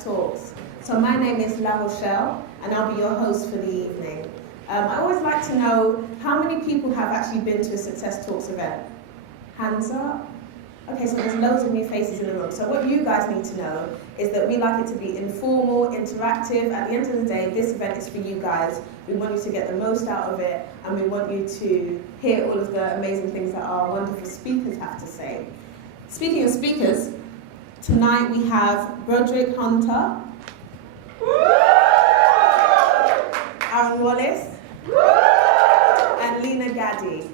Talks. So my name is La Rochelle and I'll be your host for the evening. I always like to know how many people have actually been to a Success Talks event. Hands up. Okay, so there's loads of new faces in the room. So what you guys need to know is that we like it to be informal, interactive. At the end of the day, this event is for you guys. We want you to get the most out of it and we want you to hear all of the amazing things that our wonderful speakers have to say. Speaking of speakers, tonight we have Broderick Hunter, Aaron Wallace, and Lena Gaddy.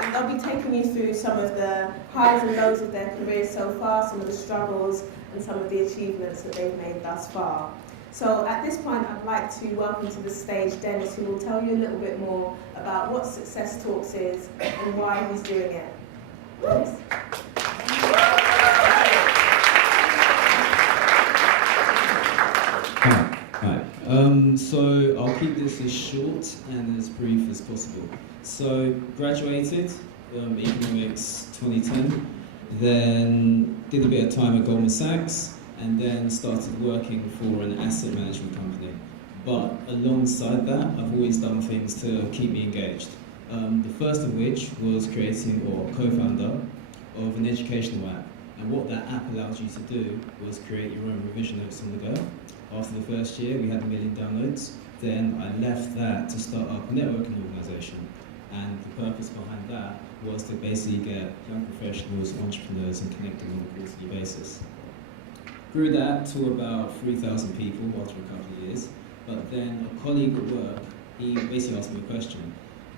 And they'll be taking you through some of the highs and lows of their careers so far, some of the struggles and some of the achievements that they've made thus far. So at this point, I'd like to welcome to the stage Dennis, who will tell you a little bit more about what Success Talks is and why he's doing it. Dennis? So I'll keep this as short and as brief as possible. So graduated economics 2010, then did a bit of time at Goldman Sachs, and then started working for an asset management company. But alongside that, I've always done things to keep me engaged. The first of which was creating or co-founder of an educational app. And what that app allowed you to do was create your own revision notes on the go. After the first year, we had 1 million downloads. Then I left that to start up a networking organisation. And the purpose behind that was to basically get young professionals, entrepreneurs, and connecting on a quarterly basis. Grew that to about 3,000 people after a couple of years. But then a colleague at work, he basically asked me a question.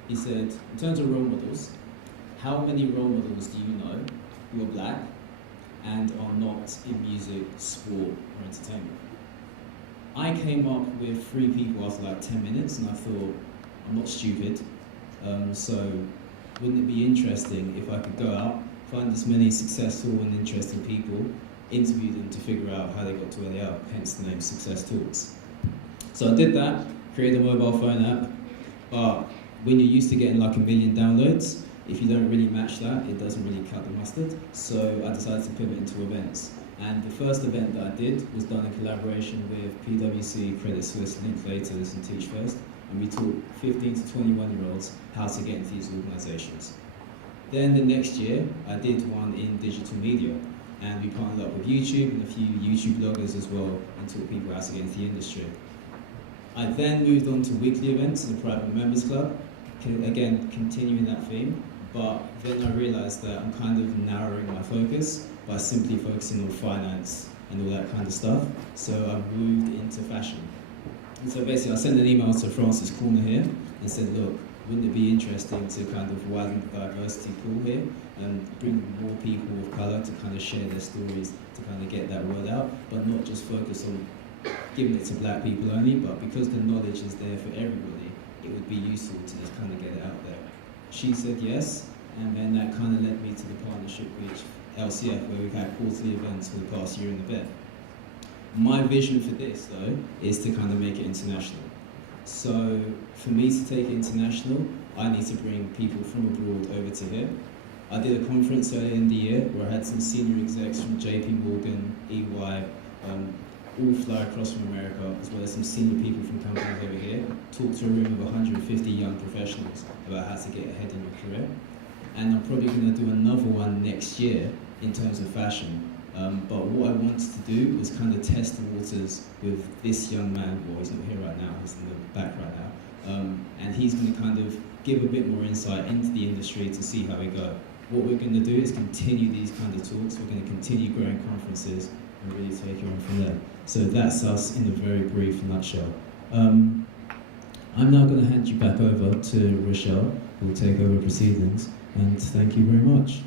He said, in terms of role models, how many role models do you know who are black and are not in music, sport, or entertainment? I came up with 3 people after like 10 minutes, and I thought, I'm not stupid, so wouldn't it be interesting if I could go out, find as many successful and interesting people, interview them to figure out how they got to where they are, hence the name Success Talks. So I did that, created a mobile phone app, but when you're used to getting like 1 million downloads, if you don't really match that, it doesn't really cut the mustard. So I decided to pivot into events. And the first event that I did was done in collaboration with PwC, Credit Suisse, Linklaters, and Teach First. And we taught 15 to 21-year-olds how to get into these organizations. Then the next year, I did one in digital media. And we partnered up with YouTube and a few YouTube bloggers as well, and taught people how to get into the industry. I then moved on to weekly events in the private members club, again, continuing that theme. But then I realized that I'm kind of narrowing my focus by simply focusing on finance and all that kind of stuff. So I moved into fashion. And so basically I sent an email to Francis Corner here and said, look, wouldn't it be interesting to kind of widen the diversity pool here and bring more people of colour to kind of share their stories, to kind of get that word out, but not just focus on giving it to black people only, but because the knowledge is there for everybody, it would be useful to just kind of get it out there. She said yes, and then that kind of led me to the partnership with LCF, where we've had quarterly events for the past year and a bit. My vision for this, though, is to kind of make it international. So for me to take it international, I need to bring people from abroad over to here. I did a conference earlier in the year where I had some senior execs from JP Morgan, EY, all fly across from America, as well as some senior people from companies over here, talk to a room of 150 young professionals about how to get ahead in your career. And I'm probably going to do another one next year in terms of fashion. But what I wanted to do was kind of test the waters with this young man. Well, he's not here right now, he's in the back right now. And he's going to kind of give a bit more insight into the industry to see how we go. What we're going to do is continue these kind of talks. We're going to continue growing conferences and really take it on from there. So that's us in a very brief nutshell. I'm now going to hand you back over to Rochelle, who will take over proceedings. And thank you very much.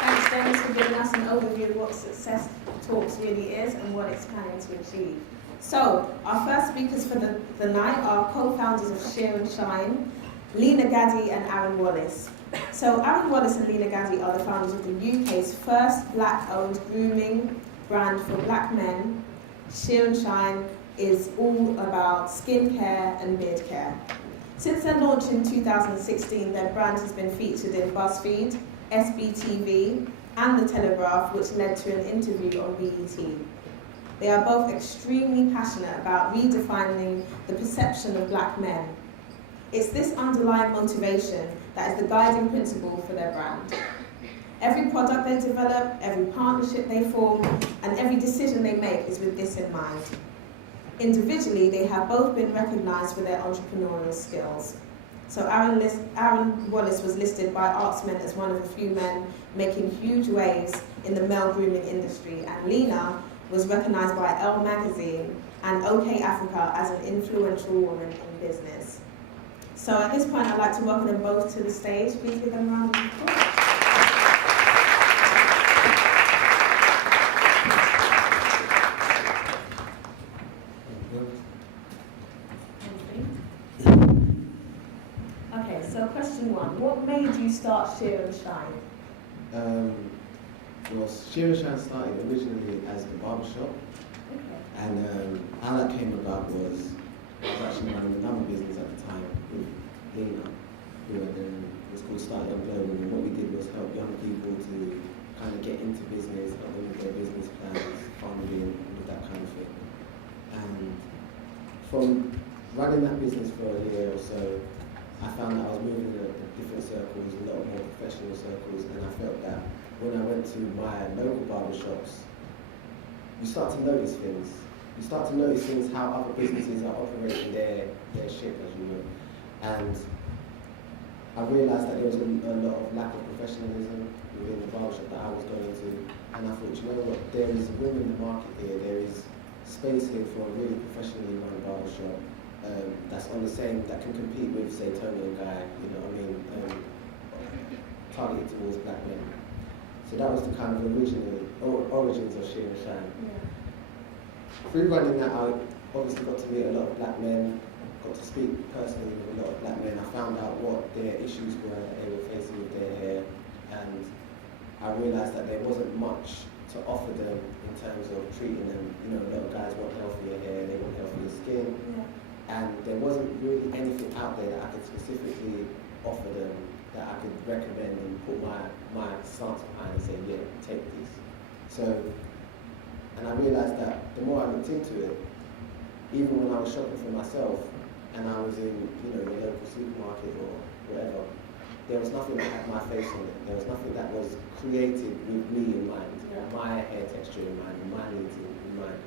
Thanks, Dennis, for giving us an overview of what Success Talks really is and what it's planning to achieve. So, our first speakers for the night are co-founders of Sheer and Shine, Lena Gaddy and Aaron Wallace. So, Aaron Wallace and Lena Gaddy are the founders of the UK's first black-owned grooming brand for black men. Sheer and Shine is all about skincare and beard care. Since their launch in 2016, their brand has been featured in BuzzFeed, SBTV, and The Telegraph, which led to an interview on BET. They are both extremely passionate about redefining the perception of black men. It's this underlying motivation that is the guiding principle for their brand. Every product they develop, every partnership they form, and every decision they make is with this in mind. Individually, they have both been recognised for their entrepreneurial skills. So Aaron Wallace was listed by Artsmen as one of the few men making huge waves in the male grooming industry, and Lena was recognised by Elle Magazine and OK Africa as an influential woman in business. So at this point, I'd like to welcome them both to the stage. Please give them a round of applause. Okay, so question one. What made you start Sheer and Shine? Well, Sheer and Shine started originally as the barbershop, and how that came about was I was actually running another business at the time with Lena, who had, it was called Start Young Global, and what we did was help young people to kind of get into business, help them with their business plans, funding, all that kind of thing. And from running that business for a year or so, I found that I was moving in different circles, a lot more professional circles, and I felt that when I went to my local barbershops, you start to notice things. You start to notice things, how other businesses are operating their ship, as you know. And I realised that there was a lot of lack of professionalism within the barbershop that I was going to. And I thought, you know what, there is room in the market here, there is space here for a really professionally run barbershop that's on the same, that can compete with, say, Tony and Guy, you know what I mean, targeted towards black men. So that was the kind of origins of Sheer and Shine. Yeah. Through running that, I obviously got to meet a lot of black men, got to speak personally with a lot of black men. I found out what their issues were that they were facing with their hair, and I realised that there wasn't much to offer them in terms of treating them. You know, a lot of guys want healthier hair, they want healthier skin, and there wasn't really anything out there that I could specifically offer them that I could recommend and put my stance behind and say, yeah, take these. So, and I realised that the more I looked into it, even when I was shopping for myself and I was in, you know, the local supermarket or whatever, there was nothing that had my face on it. There was nothing that was created with me in mind, my hair texture in mind, my needs in mind.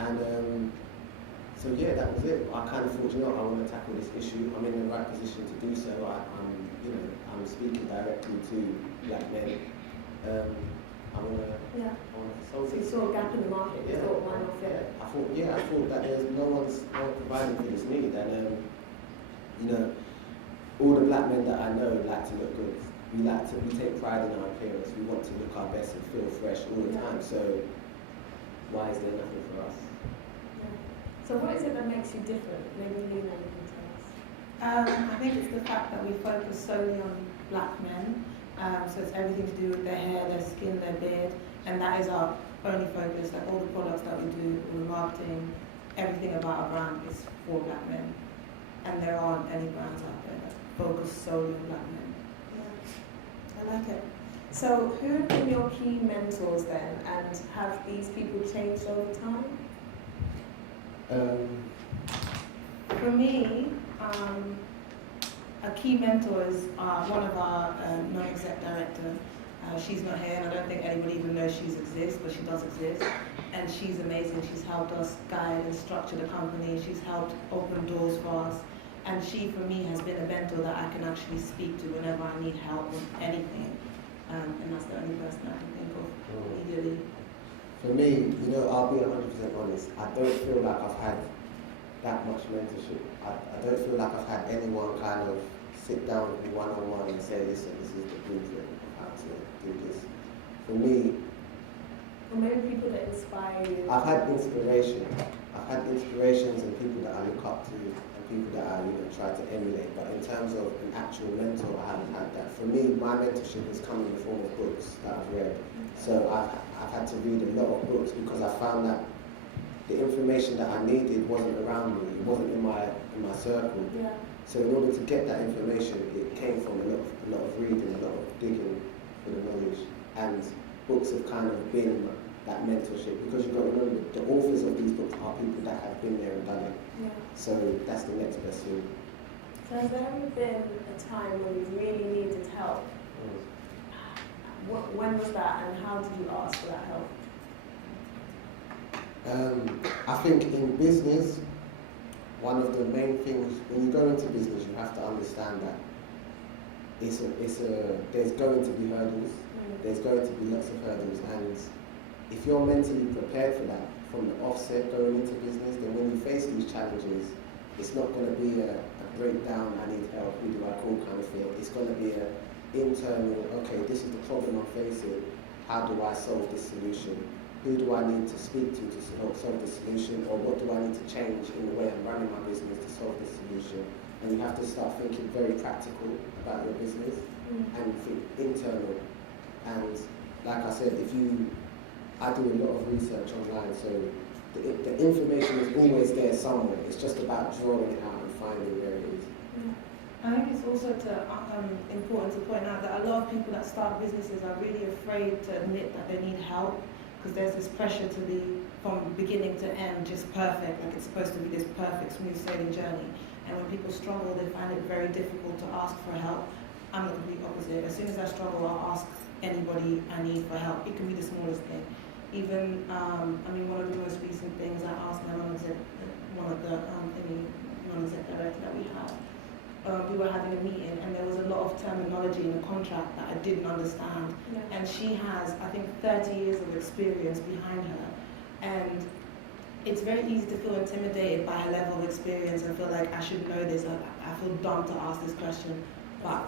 And so yeah, that was it. I kind of thought, you know, I want to tackle this issue. I'm in the right position to do so. I'm speaking directly to black men. I want to solve So you this. saw a gap in the market, you thought, why not fill it? I thought that there's no one's providing for this need, and you know, all the black men that I know like to look good. We take pride in our appearance. We want to look our best and feel fresh all the time. So why is there nothing for us? So what is it that makes you different? Maybe Lena, you can tell us. I think it's the fact that we focus solely on black men. So it's everything to do with their hair, their skin, their beard, and that is our only focus. Like all the products that we do, all the marketing, everything about our brand is for black men. And there aren't any brands out there that focus solely on black men. I like it. So who have been your key mentors then, and have these people changed over time? For me, a key mentor is one of our non-exec director. She's not here, and I don't think anybody even knows she exists, but she does exist. And she's amazing. She's helped us guide and structure the company. She's helped open doors for us. And she, for me, has been a mentor that I can actually speak to whenever I need help with anything. And that's the only person I can think of immediately. For me, you know, I'll be 100% honest. I don't feel like I've had that much mentorship. I don't feel like I've had anyone kind of sit down with me one-on-one and say, listen, this is the blueprint of how to do this. For me, Or maybe people that inspire you? I've had inspiration. I've had inspirations and people that I look up to and people that I try to emulate. But in terms of an actual mentor, I haven't had that. For me, my mentorship has come in the form of books that I've read. So I've had to read a lot of books because I found that the information that I needed wasn't around me. It wasn't in my circle. Yeah. So in order to get that information, it came from a lot of reading, a lot of digging for the knowledge, and books have kind of been that mentorship, because you've got to remember the authors of these books are people that have been there and done it. Yeah. So that's the next best thing. So has there ever been a time when you really needed help? When was that, and how did you ask for that help? I think in business, one of the main things, when you go into business, you have to understand that there's going to be hurdles, there's going to be lots of hurdles, and if you're mentally prepared for that from the offset going into business, then when you face these challenges, it's not going to be a breakdown, I need help, who do I call kind of thing. It's going to be an internal, okay, this is the problem I'm facing, how do I solve this solution? Who do I need to speak to help solve the solution, or what do I need to change in the way I'm running my business to solve this solution? And you have to start thinking very practical about your business and think internal. And like I said, I do a lot of research online, so the information is always there somewhere. It's just about drawing it out and finding where it is. I think it's also important to point out that a lot of people that start businesses are really afraid to admit that they need help, because there's this pressure to be, from beginning to end, just perfect, like it's supposed to be this perfect, smooth sailing journey. And when people struggle, they find it very difficult to ask for help. I'm the complete opposite. As soon as I struggle, I'll ask anybody I need for help. It can be the smallest thing. Even, one of the most recent things I asked my one of the non-exec director that we had. We were having a meeting, and there was a lot of terminology in the contract that I didn't understand. Yeah. And she has, I think, 30 years of experience behind her. And it's very easy to feel intimidated by her level of experience and feel like I should know this. I feel dumb to ask this question. But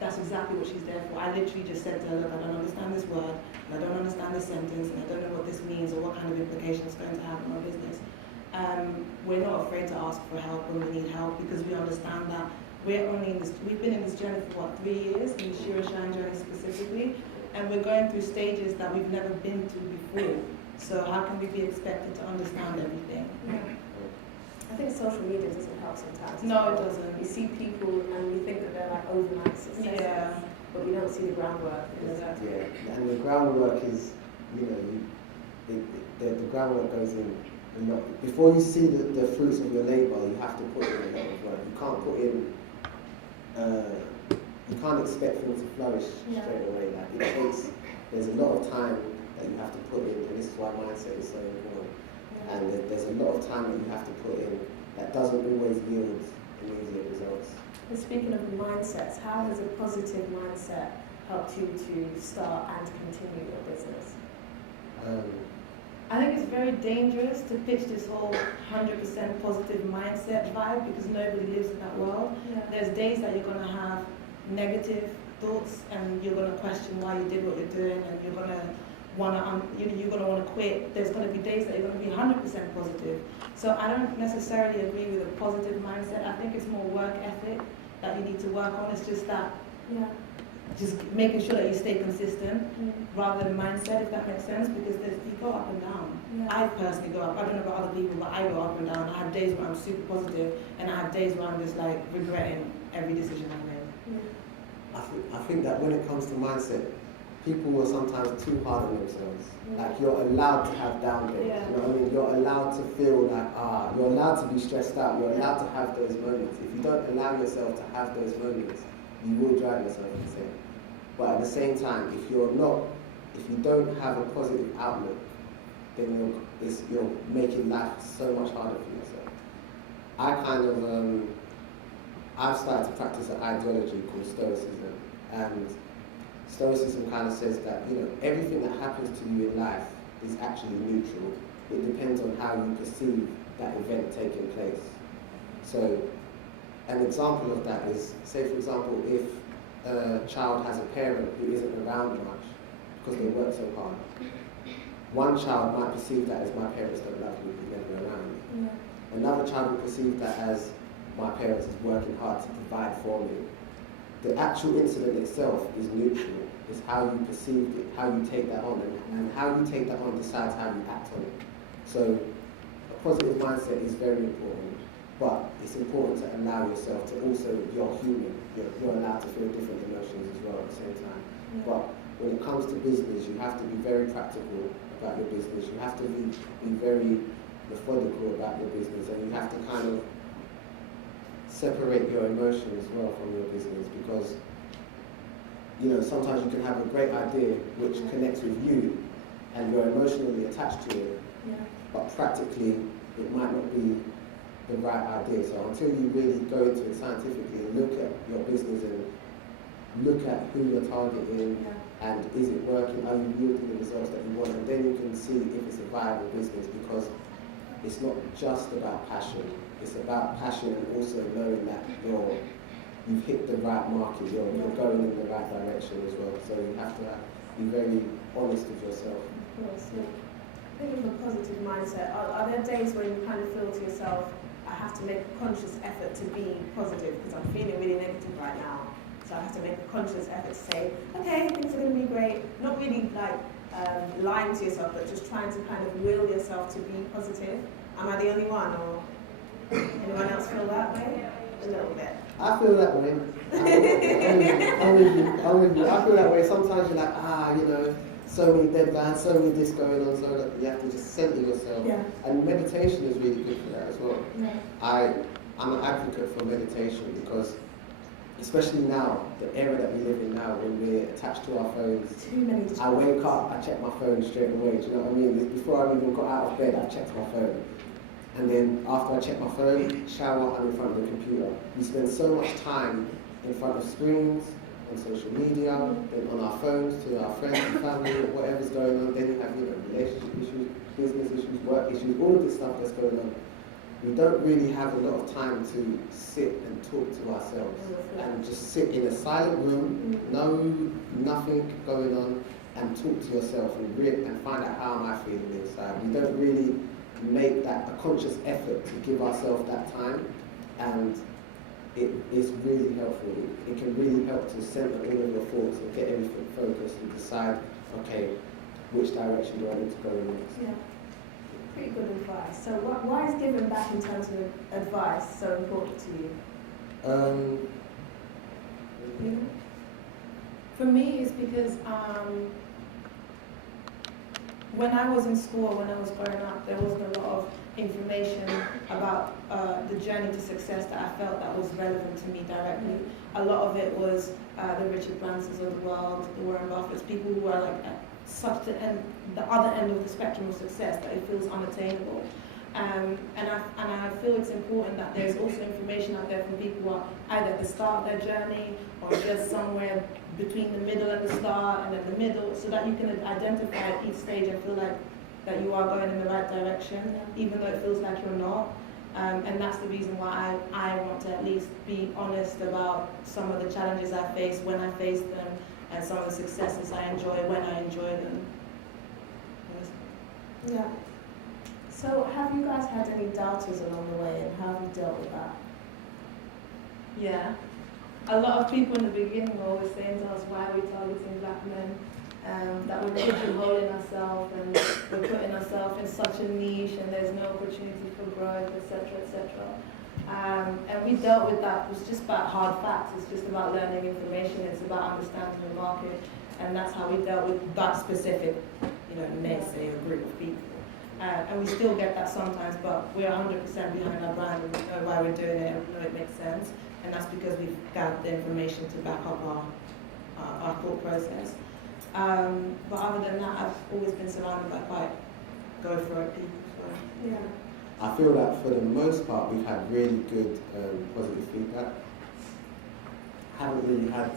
that's exactly what she's there for. I literally just said to her, look, I don't understand this word, and I don't understand this sentence, and I don't know what this means or what kind of implications it's going to have on our business. We're not afraid to ask for help when we need help, because we understand that we've been in this journey for 3 years, in the Shira Shine journey specifically, and we're going through stages that we've never been to before. So how can we be expected to understand everything? Yeah. I think social media doesn't help sometimes. No, it doesn't. You see people and we think that they're like overnight successes, but we don't see the groundwork. Yeah, and the groundwork is, the groundwork goes in. Before you see the fruits of your labour, you have to put in a lot of work. You can't put in, you can't expect things to flourish straight away. There's a lot of time that you have to put in, and this is why mindset is so important. Yeah. And there's a lot of time that you have to put in that doesn't always yield immediate results. And speaking of mindsets, how has a positive mindset helped you to start and continue your business? I think it's very dangerous to pitch this whole 100% positive mindset vibe, because nobody lives in that world. Yeah. There's days that you're going to have negative thoughts, and you're going to question why you did what you're doing, and you're going to want to quit. There's going to be days that you're going to be 100% positive. So I don't necessarily agree with a positive mindset. I think it's more work ethic that you need to work on. It's just that, just making sure that you stay consistent rather than mindset, if that makes sense, because you go up and down. Yeah. I personally go up. I don't know about other people, but I go up and down. I have days where I'm super positive, and I have days where I'm just like regretting every decision I've made. I think that when it comes to mindset, people are sometimes too hard on themselves. Like, you're allowed to have down days. You know what I mean? You're allowed to feel like, you're allowed to be stressed out. You're allowed to have those moments. If you don't allow yourself to have those moments, you will drive yourself insane. But at the same time, if you don't have a positive outlook, then you're making life so much harder for yourself. I've started to practice an ideology called Stoicism, and Stoicism kind of says that, everything that happens to you in life is actually neutral. It depends on how you perceive that event taking place. So, an example of that is, say for example, if a child has a parent who isn't around much because they work so hard, one child might perceive that as, my parents don't love me, he's never around me. Another child will perceive that as, my parents is working hard to provide for me. The actual incident itself is neutral. It's how you perceive it, how you take that on, and how you take that on decides how you act on it. So a positive mindset is very important, but it's important to allow yourself to also, you're human. You're allowed to feel different emotions as well at the same time. But when it comes to business, you have to be very practical about your business. You have to be very methodical about your business, and you have to kind of separate your emotion as well from your business, because sometimes you can have a great idea which connects with you and you're emotionally attached to it, but practically it might not be the right idea. So until you really go into it scientifically and look at your business and look at who you're targeting and is it working, are you yielding the results that you want, and then you can see if it's a viable business, because it's not just about passion. It's about passion and also knowing that you've hit the right market, you're going in the right direction as well. So you have to be very honest with yourself. Of course, yeah. Think of a positive mindset. Are there days when you kind of feel to yourself, I have to make a conscious effort to be positive because I'm feeling really negative right now? So I have to make a conscious effort to say, okay, things are going to be great. Not really like lying to yourself, but just trying to kind of will yourself to be positive. Am I the only one, or anyone else feel that way? A little bit. I feel that way. I'm with you. I feel that way. Sometimes you're like, so many deadlines, so many this going on, so that you have to just center yourself. Yeah. And meditation is really good for that as well. Yeah. I'm an advocate for meditation because, especially now, the era that we live in now, when we're attached to our phones, Too many I wake up, I check my phone straight away. Do you know what I mean? Before I even got out of bed, I checked my phone. And then after I check my phone, shower, I'm in front of the computer. We spend so much time in front of screens, on social media, then on our phones, to our friends and family, whatever's going on. Then you have relationship issues, business issues, work issues, all of this stuff that's going on. We don't really have a lot of time to sit and talk to ourselves and just sit in a silent room, nothing going on, and talk to yourself and find out how am I feeling inside. We don't really make that a conscious effort to give ourselves that time, and it is really helpful. It can really help to center all of your thoughts and get everything focused and decide, okay, which direction do I need to go in next? Yeah. Pretty good advice. So why is giving back in terms of advice so important to you? For me, it's because when I was in school, when I was growing up, there wasn't a lot of information about the journey to success that I felt that was relevant to me directly. A lot of it was the Richard Bransons of the world, the Warren Buffetts, people who are like at such the other end of the spectrum of success that it feels unattainable. And I feel it's important that there's also information out there from people who are either at the start of their journey or just somewhere between the middle and the start and then the middle, so that you can identify at each stage and feel like that you are going in the right direction, even though it feels like you're not. And that's the reason why I want to at least be honest about some of the challenges I face when I face them, and some of the successes I enjoy when I enjoy them. Yeah. So have you guys had any doubters along the way, and how have you dealt with that? Yeah. A lot of people in the beginning were always saying to us, why are we targeting black men? That we're pigeonholing ourselves and we're putting ourselves in such a niche and there's no opportunity for growth, etc., etc. And we dealt with that. It was just about hard facts. It's just about learning information. It's about understanding the market, and that's how we dealt with that specific, naysayer group of people. And we still get that sometimes, but we're 100% behind our brand and we know why we're doing it and we know it makes sense. And that's because we've gathered the information to back up our thought process. But other than that, I've always been surrounded by quite go for it people. So. Yeah. I feel that for the most part we've had really good positive feedback. Haven't really had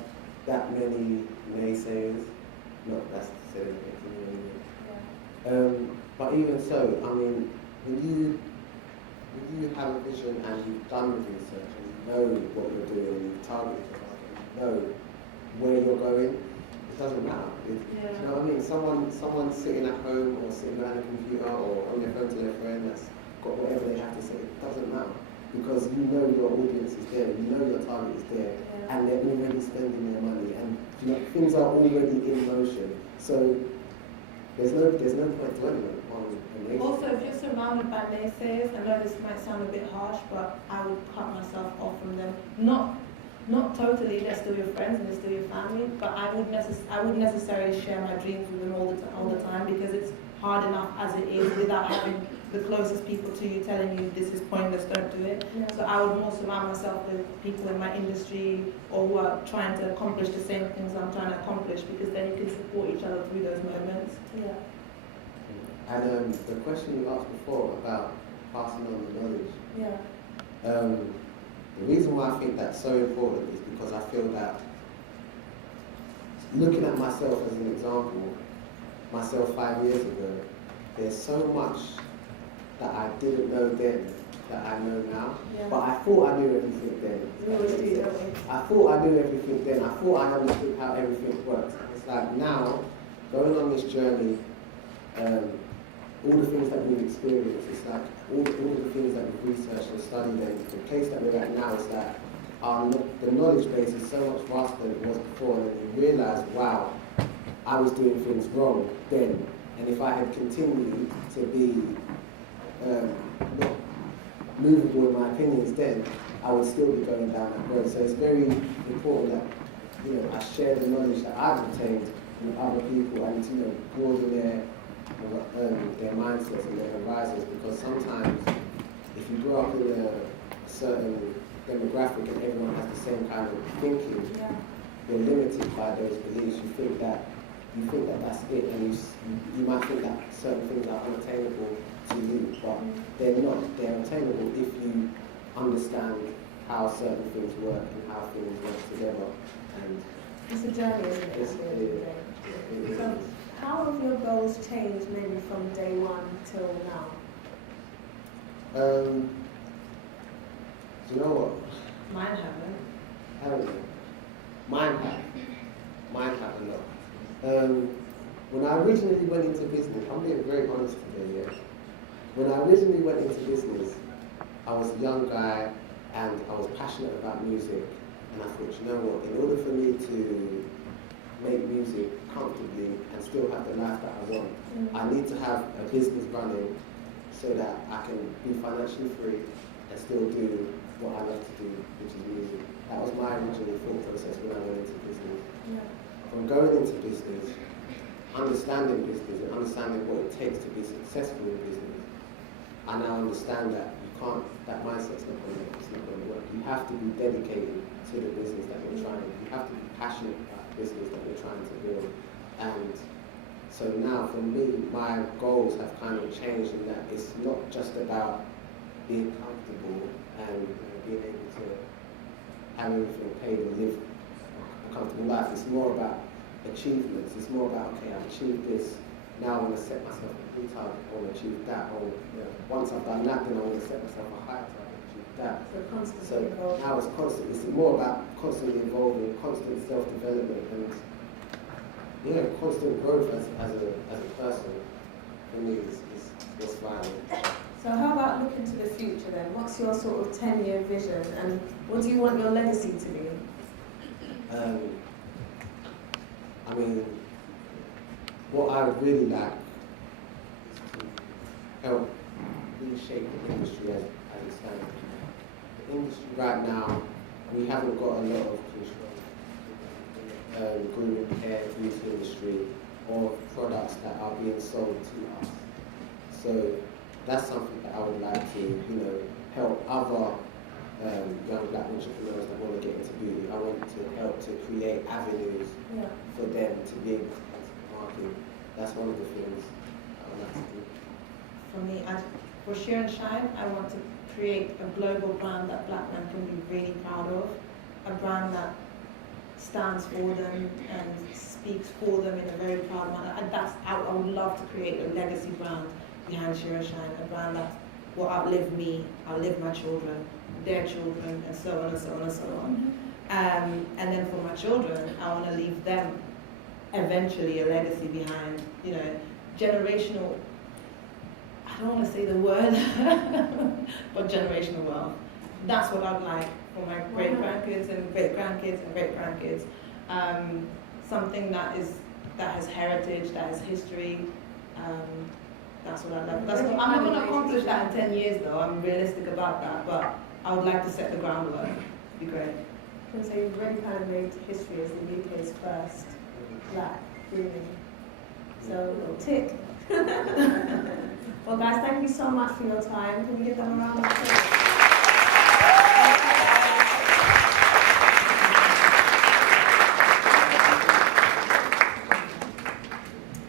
that many naysayers. Not that's to say anything. But even so, I mean, when you have a vision and you've done the research and you know what you're doing, you've targeted your market, you know where you're going, it doesn't matter. You know what I mean? Someone sitting at home or sitting behind a computer or on their phone to their friend that's got whatever they have to say, it doesn't matter. Because you know your audience is there, you know your target is there, and they're already spending their money, and things are already in motion. So there's no point to anyone on the Also, if you're surrounded by naysayers, I know this might sound a bit harsh, but I would cut myself off from them. Not Not totally, they're still your friends and they're still your family, but I wouldn't necessarily share my dreams with them all the time because it's hard enough as it is without having the closest people to you telling you this is pointless, don't do it. Yeah. So I would more surround myself with people in my industry or who are trying to accomplish the same things I'm trying to accomplish because then you can support each other through those moments. Yeah. And the question you asked before about passing on the knowledge, Yeah. the reason why I think that's so important is because I feel that looking at myself as an example, myself 5 years ago, there's so much that I didn't know then that I know now. Yeah. But I thought I knew everything then. We always do, don't we? I thought I knew everything then. I thought I understood how everything works. It's like now, going on this journey, all the things that we've experienced, it's like all the things that we've researched and studied, and the place that we're at now is that the knowledge base is so much vaster than it was before, and then you realise, wow, I was doing things wrong then, and if I had continued to be not movable in my opinions then, I would still be going down that road. So it's very important that I share the knowledge that I've obtained with other people and broaden their mindsets and their horizons, because sometimes if you grow up in a certain demographic and everyone has the same kind of thinking, Yeah. you're limited by those beliefs. You think that that's it, and you might think that certain things are unattainable to you, but they're not. They're attainable if you understand how certain things work and how things work together. And It's a journey, isn't it? It's- at the end of the day? it So, how have your goals changed maybe from day one till now? Do you know what? Mine haven't. Haven't they? Mine have a lot. When I originally went into business, I'm being very honest today, yeah. When I originally went into business, I was a young guy and I was passionate about music, and I thought, you know what, in order for me to make music comfortably and still have the life that I want, I need to have a business running so that I can be financially free and still do what I love to do, which is music. That was my original thought process when I went into business. Yeah. From going into business, understanding business and understanding what it takes to be successful in business, I now understand that that mindset's not going to work. You have to be dedicated to the business that you're trying. You have to be passionate about the business that you're trying to build. And so now, for me, my goals have kind of changed in that it's not just about being comfortable and being able to have everything paid and live a comfortable life. It's more about achievements. It's more about, okay, I've achieved this. Now I want to set myself a new target. I want to achieve that. Or once I've done that, then I want to set myself a higher target to achieve that. So constantly So evolving. now it's constant. It's more about constantly evolving, constant self-development, and constant growth as a person. For me, is what's vital. So how about looking to the future then? What's your sort of 10-year vision, and what do you want your legacy to be? I mean, what I would really like is to help reshape the industry as it stands. The industry right now, we haven't got a lot of control in the grooming, hair, beauty industry, or products that are being sold to us. So that's something that I would like to, help other young black entrepreneurs that want to get into beauty. I want to help to create avenues Yeah. for them to be able to enter the market. That's one of the things I would like to do. For me, for Sheer and Shine, I want to create a global brand that black men can be really proud of, a brand that stands for them and speaks for them in a very proud manner. And I would love to create a legacy brand behind Sheer and Shine, a brand that will outlive me, outlive my children, their children, and so on and so on and so on. And then for my children, I want to leave them eventually a legacy behind, generational, I don't want to say the word, but generational wealth. That's what I'd like for my great-grandkids and great-grandkids and great-grandkids. Something that has heritage, that has history. That's what I'd like. I'm not going to accomplish that in 10 years though, I'm realistic about that, but I would like to set the groundwork. It'd be great. So you've really kind of made history as the UK's first black grooming. So, tick. Well, guys, thank you so much for your time. Can we give them a round of applause?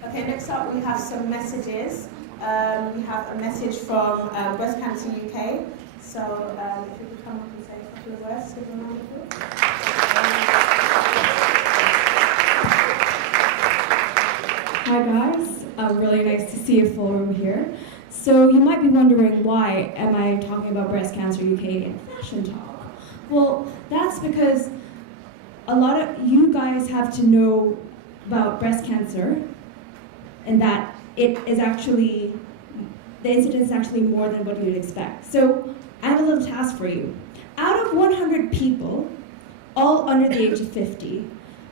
Okay, next up we have some messages. We have a message from Breast Cancer UK. So, if you could come up and say a couple of words, give them a round of applause. Hi guys, really nice to see a full room here. So you might be wondering, why am I talking about Breast Cancer UK in Fashion Talk? Well, that's because a lot of you guys have to know about breast cancer, and that it is actually, the incidence is actually more than what you'd expect. So I have a little task for you. Out of 100 people, all under the age of 50,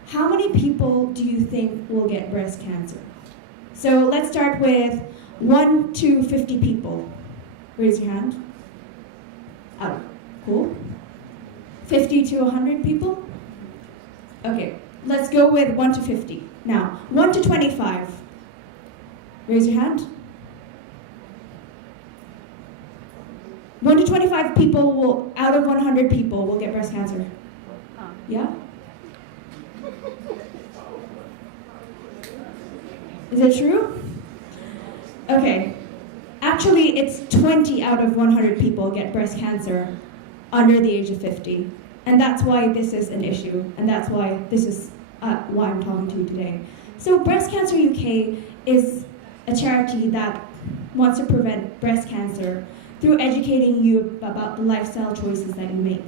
how many people do you think will get breast cancer? So let's start with 1 to 50 people. Raise your hand. Oh, cool. 50 to 100 people? Okay, let's go with 1 to 50. Now, 1 to 25. Raise your hand. 1 to 25 people will, out of 100 people, will get breast cancer. Yeah? Is it true? Okay. Actually, it's 20 out of 100 people get breast cancer under the age of 50. And that's why this is an issue. And that's why this is why I'm talking to you today. So Breast Cancer UK is a charity that wants to prevent breast cancer through educating you about the lifestyle choices that you make.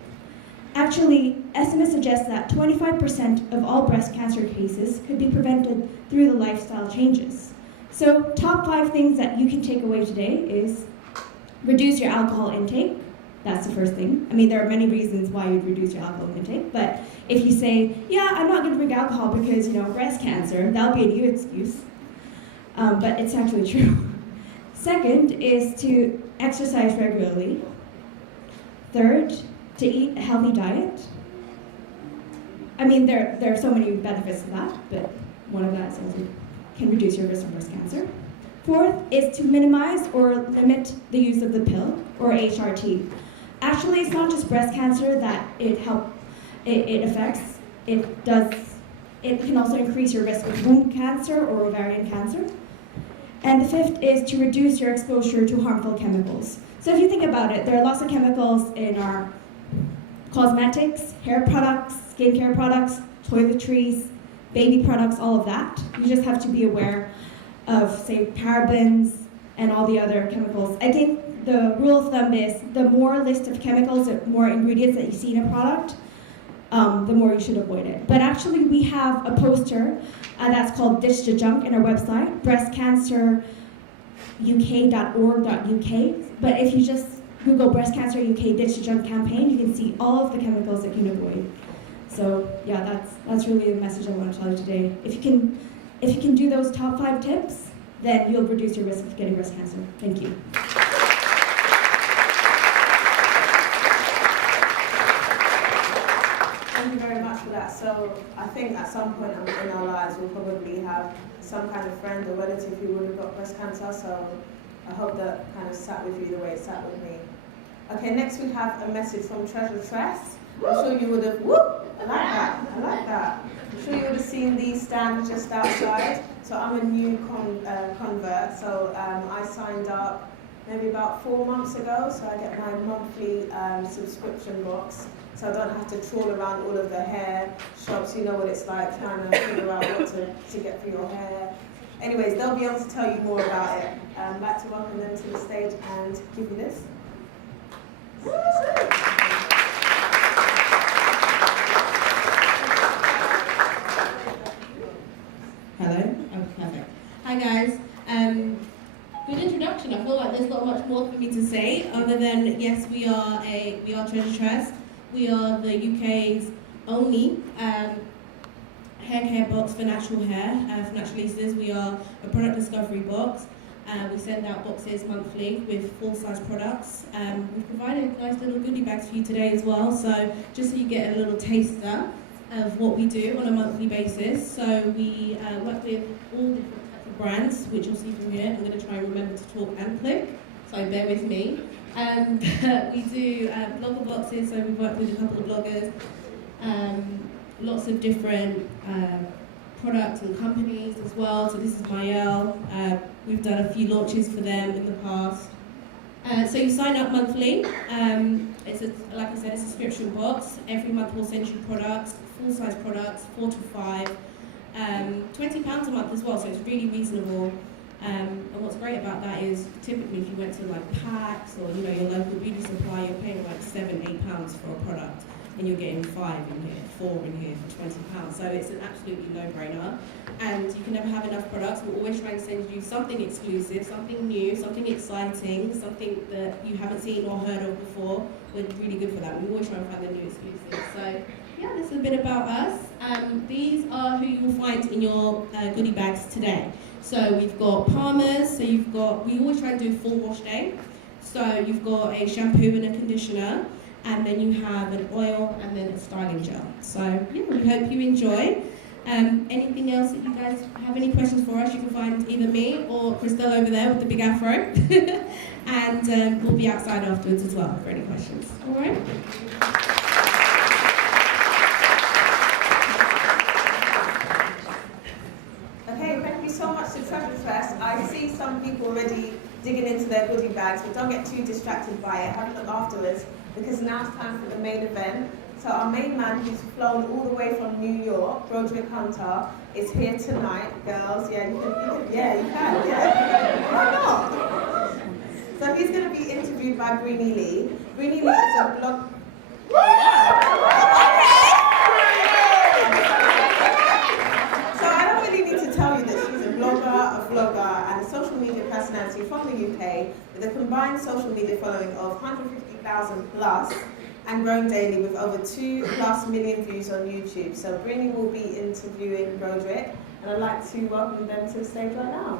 Actually, estimates suggest that 25% of all breast cancer cases could be prevented through the lifestyle changes. So, top 5 things that you can take away today is reduce your alcohol intake. That's the first thing. I mean, there are many reasons why you'd reduce your alcohol intake, but if you say, yeah, I'm not going to drink alcohol because, breast cancer, that'll be a new excuse. But it's actually true. Second is to exercise regularly. Third, to eat a healthy diet. I mean, there are so many benefits to that, but one of that is also can reduce your risk of breast cancer. Fourth is to minimize or limit the use of the pill, or HRT. Actually, it's not just breast cancer that it affects. It can also increase your risk of womb cancer or ovarian cancer. And the fifth is to reduce your exposure to harmful chemicals. So if you think about it, there are lots of chemicals in our cosmetics, hair products, skincare products, toiletries, baby products, all of that. You just have to be aware of, say, parabens and all the other chemicals. I think the rule of thumb is the more list of chemicals, the more ingredients that you see in a product, the more you should avoid it. But actually, we have a poster that's called Ditch the Junk in our website, breastcanceruk.org.uk. But if you just Google Breast Cancer UK Ditch the Junk campaign, you can see all of the chemicals that you can avoid. So yeah, that's really the message I want to tell you today. If you can do those top 5 tips, then you'll reduce your risk of getting breast cancer. Thank you. Thank you very much for that. So I think at some point in our lives we'll probably have some kind of friend or relative who would have got breast cancer. So I hope that kind of sat with you the way it sat with me. Okay, next we have a message from Treasure Tress. I'm sure you would have, I like that. I'm sure you would have seen these stands just outside. So I'm a new convert, so I signed up maybe about 4 months ago, so I get my monthly subscription box, so I don't have to trawl around all of the hair shops. You know what it's like trying to figure out what to get for your hair. Anyways, they'll be able to tell you more about it. I'd like to welcome them to the stage and give you this. Hello? Oh, perfect. Hi guys. Good introduction. I feel like there's not much more for me to say other than yes, we are Treasure Tress. We are the UK's only hair care box for natural hair, for naturalistas. We are a product discovery box. We send out boxes monthly with full-size products. We've provided nice little goodie bags for you today as well, so just so you get a little taster of what we do on a monthly basis. So we work with all different types of brands, which you'll see from here. I'm going to try and remember to talk and click, so bear with me. We do blogger boxes, so we work with a couple of bloggers. Lots of different products and companies as well. So this is Mael. We've done a few launches for them in the past. So you sign up monthly. It's like I said, it's a subscription box. Every month we'll send you products, full-size products, 4 to 5. £20 a month as well, so it's really reasonable. And what's great about that is typically if you went to like PAX or your local beauty supply, you're paying like £7-8 for a product, and you're getting 5 in here, 4 in here for £20. So it's an absolutely no-brainer. And you can never have enough products. We'll always try and send you something exclusive, something new, something exciting, something that you haven't seen or heard of before. We're really good for that. We always try and find the new exclusives. So yeah, this is a bit about us. These are who you will find in your goodie bags today. So we've got Palmer's, so we always try and do a full wash day. So you've got a shampoo and a conditioner, and then you have an oil and then a styling gel. So yeah, we hope you enjoy. Anything else that you guys have any questions for us, you can find either me or Christelle over there with the big afro. And we'll be outside afterwards as well for any questions. All right? Okay, thank you so much to Treasure Fest. I see some people already digging into their goodie bags, but don't get too distracted by it. Have a look afterwards, because now it's time for the main event. So our main man, who's flown all the way from New York, Broderick Hunter, is here tonight. Girls, yeah, you can, yeah. Why not? So he's going to be interviewed by Breeny Lee. Breeny Lee is a blog... So I don't really need to tell you that she's a blogger, a vlogger, and a social media personality from the UK with a combined social media following of 150,000 plus and growing daily with over 2+ million views on YouTube. So Breeny will be interviewing Broderick, and I'd like to welcome them to the stage right now.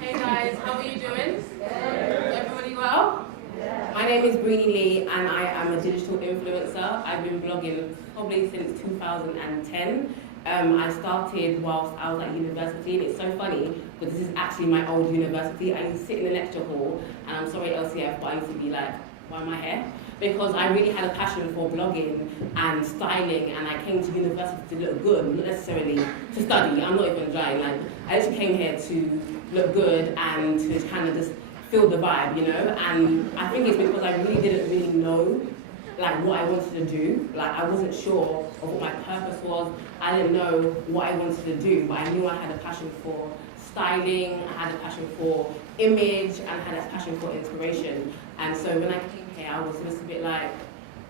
Hey guys, how are you doing? Everybody well? My name is Breeny Lee, and I am a digital influencer. I've been blogging probably since 2010. I started whilst I was at university, and it's so funny because this is actually my old university. I used to sit in the lecture hall, and I'm sorry LCF, but I used to be like, why am I here? Because I really had a passion for blogging and styling, and I came to university to look good, not necessarily to study. I'm not even lying. Like, I actually came here to look good and to kind of just feel the vibe, And I think it's because I really didn't really know like what I wanted to do. Like, I wasn't sure of what my purpose was. I didn't know what I wanted to do, but I knew I had a passion for styling, I had a passion for image, and I had a passion for inspiration. And so when I came here, I was just a bit like,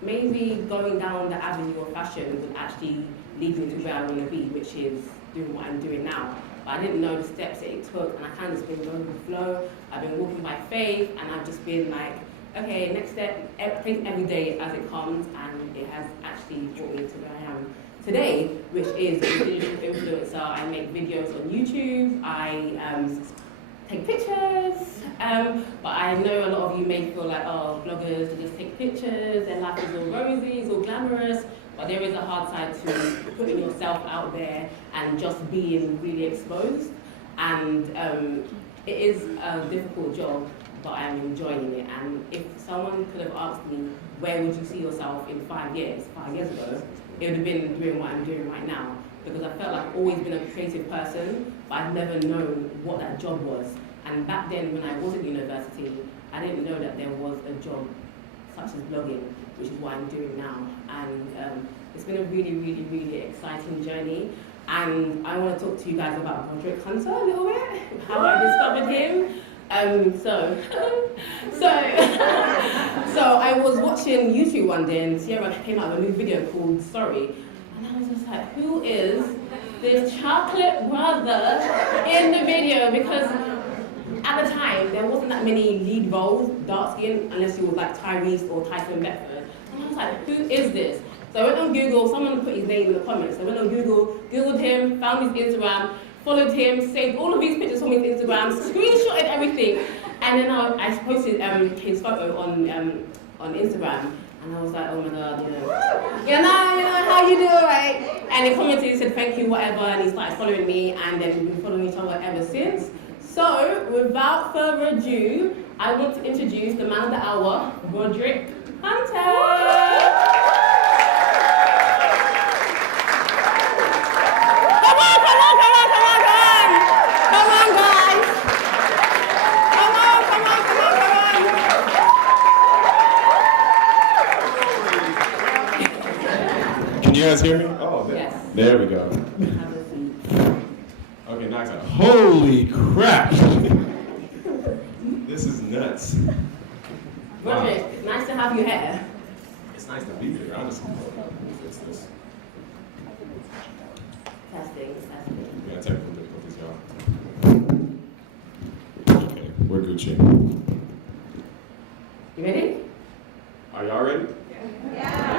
maybe going down the avenue of fashion would actually lead me to where I want to be, which is doing what I'm doing now. But I didn't know the steps that it took, and I kind of just been going with the flow. I've been walking by faith, and I've just been like, okay, next step, I take every day as it comes, and it has actually brought me to where I am today, which is a digital influencer. I make videos on YouTube, I take pictures, but I know a lot of you may feel like, oh, bloggers, they just take pictures, their life is all rosy, it's all glamorous, but there is a hard side to putting yourself out there and just being really exposed, and it is a difficult job, but I'm enjoying it. And if someone could have asked me, where would you see yourself in 5 years ago, it would have been doing what I'm doing right now, because I felt like I've always been a creative person, but I've never known what that job was. And back then, when I was at university, I didn't know that there was a job such as blogging, which is what I'm doing now. And it's been a really, really, really exciting journey. And I want to talk to you guys about Broderick Hunter a little bit, how I discovered him. So I was watching YouTube one day, and Sierra came out with a new video called Sorry, and I was just like, who is this chocolate brother in the video? Because at the time, there wasn't that many lead roles, dark skin, unless you was like Tyrese or Tyson Beckford. And I was like, who is this? So I went on Google, someone put his name in the comments. So I went on Google, Googled him, found his Instagram, followed him, saved all of his pictures from his Instagram, screenshotted everything. And then I posted his photo on Instagram. And I was like, oh my God, you know how you do, right? And he commented, he said, thank you, whatever, and he started following me, and then we've been following each other ever since. So, without further ado, I want to introduce the man of the hour, Roderick Hunter. Can you guys hear me? Oh, Yes. there we go. Have a seat. Okay, now it's like, holy crap! This is nuts. Roderick, it's nice to have you here. It's nice to be here, honestly. Let me fix this. Testing. We got technical difficulties, y'all. Okay, we're Gucci. You ready? Are y'all ready?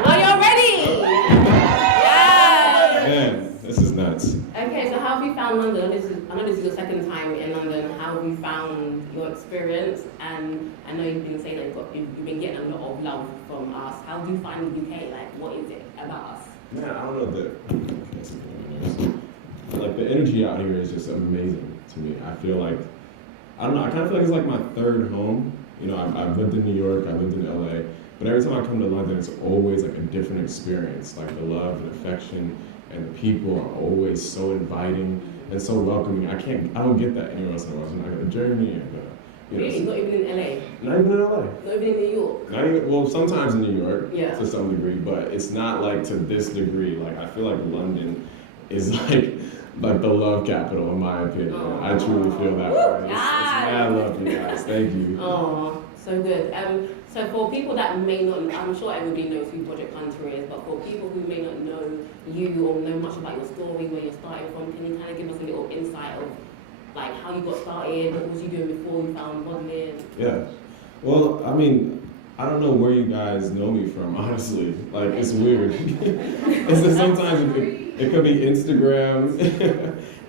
Are you ready? Yes! Man, this is nuts. Okay, so how have you found London? I know this is your second time in London. How have you found your experience? And I know you've been saying that you've been getting a lot of love from us. How do you find the UK? Like, what is it about us? Man, I don't know like the energy out here is just amazing to me. I feel like, I don't know, I kind of feel like it's like my third home. You know, I've lived in New York, I've lived in LA, but every time I come to London, it's always like a different experience. Like the love and affection and the people are always so inviting and so welcoming. I don't get that anywhere else in the world. So I go to Germany and Really? Not even in LA? Not even in LA. Not even in New York? Not even, well, sometimes in New York Yeah. to some degree, but it's not like to this degree. Like I feel like London is like the love capital in my opinion. Oh. I truly feel that way. It's Yes. mad love, you guys. Thank you. Oh, so good. So for people that may not, I'm sure everybody knows who Roderick Hunter is, but for people who may not know you or know much about your story, where you're starting from, can you kind of give us a little insight of like how you got started, what was you doing before you found modeling? Yeah. Well, I mean, I don't know where you guys know me from, honestly. Like, it's weird. It's just sometimes it could be Instagram,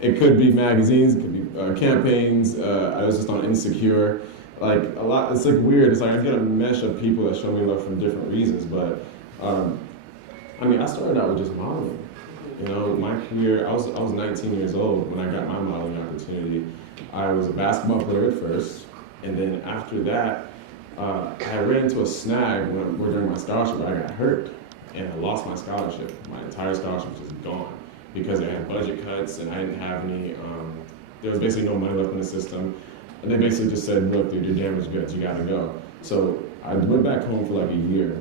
it could be magazines, it could be campaigns. I was just on Insecure. Like, a lot, it's like weird. It's like I get a mesh of people that show me love for different reasons. But, I mean, I started out with just modeling. You know, my career, I was 19 years old when I got my modeling opportunity. I was a basketball player at first, and then after that, I ran into a snag during my scholarship. I got hurt, and I lost my scholarship. My entire scholarship was just gone because they had budget cuts, and I didn't have any. There was basically no money left in the system, and they basically just said, "Look, dude, you're damaged goods. You gotta go." So I went back home for like a year.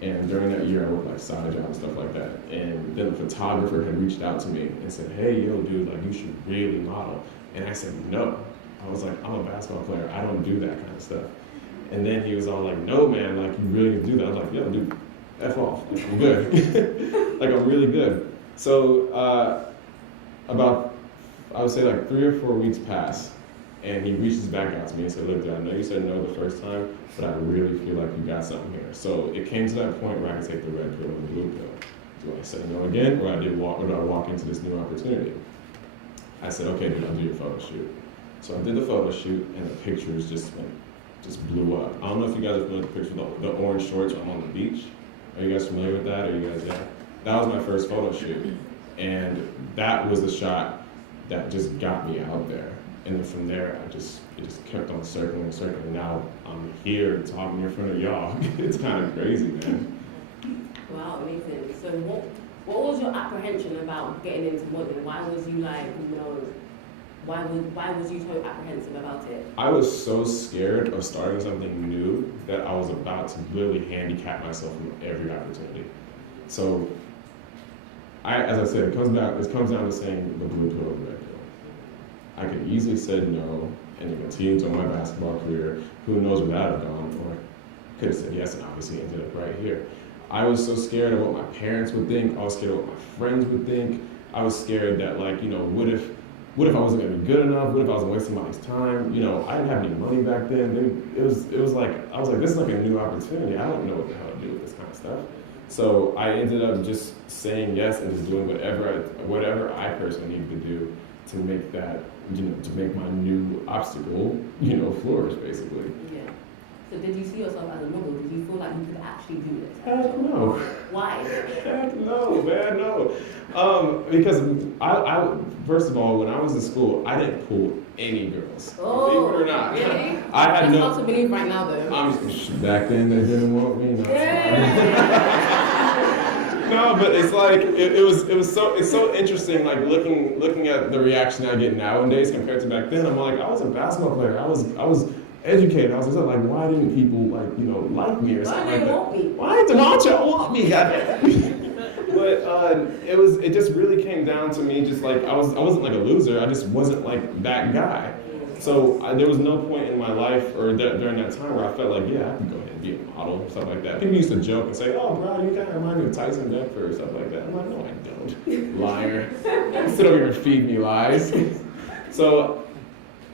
And during that year, I worked like side jobs and stuff like that. And then a photographer had reached out to me and said, "Hey, yo, dude, like you should really model." And I said, "No." I was like, "I'm a basketball player. I don't do that kind of stuff." And then he was all like, "No, man, like you really need to do that." I was like, "Yo, dude, F off. Like, I'm good." Like I'm really good. So about, I would say like 3 or 4 weeks passed. And he reaches back out to me and said, "Look, dude, I know you said no the first time, but I really feel like you got something here." So it came to that point where I could take the red pill or the blue pill. Do I say no again, or do I walk into this new opportunity? I said, "Okay, dude, I'll do your photo shoot." So I did the photo shoot, and the pictures just blew up. I don't know if you guys are familiar with the picture of the orange shorts when I'm on the beach. Are you guys familiar with that? Are you guys, yeah? That was my first photo shoot, and that was the shot that just got me out there. And then from there, it just kept on circling. Now I'm here talking in front of y'all. It's kind of crazy, man. Wow, amazing. So what was your apprehension about getting into modeling? Why was you like, why was you so apprehensive about it? I was so scared of starting something new that I was about to really handicap myself from every opportunity. So, as I said, it comes down to saying the blue pill or the red pill. I could easily said no and continued on my basketball career. Who knows where that would have gone? Or could have said yes and obviously ended up right here. I was so scared of what my parents would think. I was scared of what my friends would think. I was scared that, like, what if what if I wasn't gonna be good enough? What if I was wasting somebody's time? You know, I didn't have any money back then. It was like, I was like, this is like a new opportunity. I don't know what the hell to do with this kind of stuff. So I ended up just saying yes and just doing whatever I personally needed to do to make that, you know, to make my new obstacle, you know, flourish basically. Yeah. So did you see yourself as a model? Did you feel like you could actually do this? Heck no. Why? Heck no, man, no. Because I first of all, when I was in school, I didn't pull any girls. Oh, believe it or not. really? I had That's no. hard to believe right now, though. Back then, they didn't want me. No, Yeah. no, but it's like it's so interesting. Like looking at the reaction I get nowadays compared to back then. I'm like, I was a basketball player. I was educated. I was just like, why didn't people like me or something like that? Want me? Why don't y'all want me? But it just really came down to me just like I wasn't like a loser. I just wasn't like that guy. So there was no point in my life or during that time where I felt like, yeah, I can go ahead and be a model, stuff like that. People used to joke and say, oh, bro, you kind of remind me of Tyson Beckford or stuff like that. I'm like, no, I don't. Liar. Sit over here and feed me lies. So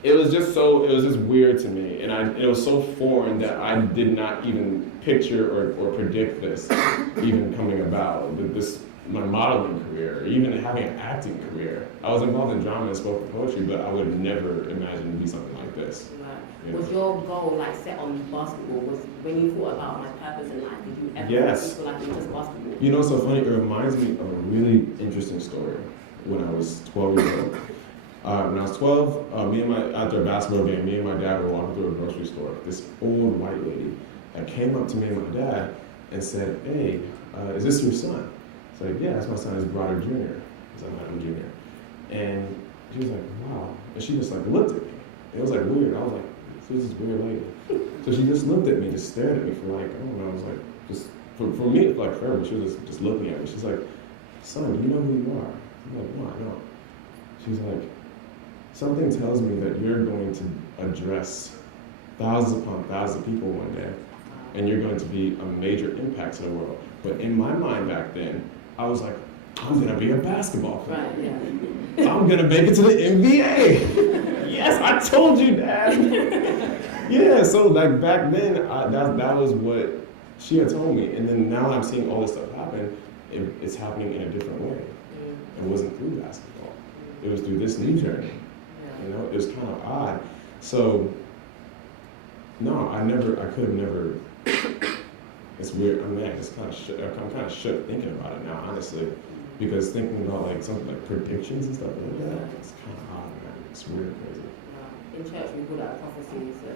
it was just weird to me, and it was so foreign that I did not even picture or predict this even coming about. My modeling career, or even having an acting career. I was involved in drama and spoken poetry, but I would never imagine to be something like this. Right. Yeah. Was your goal like set on basketball? Was when you thought about my purpose in life, did you ever Yes. feel like it was just basketball? You know what's so funny? It reminds me of a really interesting story when I was 12 years old. When I was 12, after a basketball game, me and my dad were walking through a grocery store. This old white lady that came up to me and my dad and said, hey, is this your son? I was like, yeah, that's my son, is Broderick Jr. I said, I'm Jr. And she was like, wow. And she just like looked at me. It was like weird. I was like, who's this weird lady? So she just looked at me, just stared at me for like, I don't know, it was like, just, for me, it was like forever. She was just looking at me. She's like, son, you know who you are? I'm like, no, I don't. She's like, something tells me that you're going to address thousands upon thousands of people one day, and you're going to be a major impact to the world. But in my mind back then, I was like, I'm gonna be a basketball player. Right, yeah. I'm gonna make it to the NBA. Yes, I told you, Dad. Yeah, so like back then, that was what she had told me. And then now I'm seeing all this stuff happen. It's happening in a different way. It wasn't through basketball. It was through this new journey. You know, it was kind of odd. So, no, I could have never. It's weird. I'm kind of shook thinking about it now, honestly, because thinking about like something like predictions and stuff like that, it's kind of odd, man. It's weird, crazy. In church, we call that prophecy. So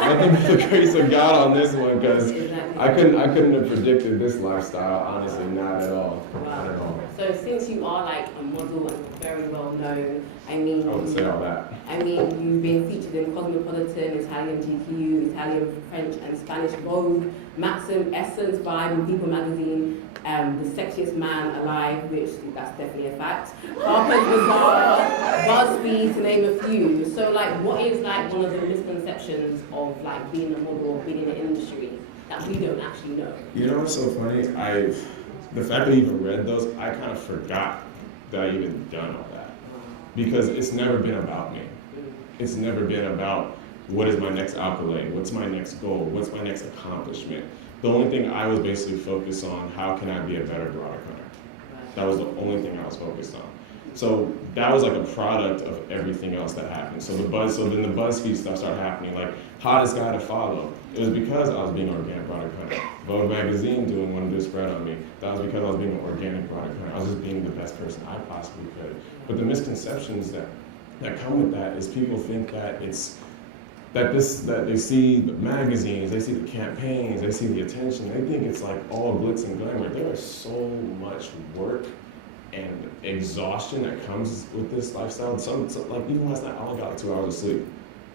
I think the grace of God on this one, because I couldn't have predicted this lifestyle, honestly, not at all. Not at all. So since you are like a model and very well known, I mean, I would say all that. I mean, you've been featured in Cosmopolitan, Italian GQ, Italian, French, and Spanish Vogue, Maxim, Essence, Vibe, and People Magazine, The Sexiest Man Alive, which that's definitely a fact, Harper's Bazaar, BuzzFeed, to name a few. So, like, what is like one of the misconceptions of like being a model or being in the industry that we don't actually know? You know what's so funny? The fact that I even read those, I kind of forgot that I even done all that. Because it's never been about me. It's never been about what is my next accolade, what's my next goal, what's my next accomplishment. The only thing I was basically focused on, how can I be a better Broderick Hunter? That was the only thing I was focused on. So that was like a product of everything else that happened. So then the BuzzFeed stuff started happening, like hottest guy to follow. It was because I was being an organic Broderick Hunter. Vogue magazine wanted to do a spread on me. That was because I was being an organic Broderick Hunter. I was just being the best person I possibly could. But the misconceptions that come with that is people think that that they see the magazines, they see the campaigns, they see the attention, they think it's like all glitz and glamour. There is so much work and exhaustion that comes with this lifestyle. Like even last night, I only got like 2 hours of sleep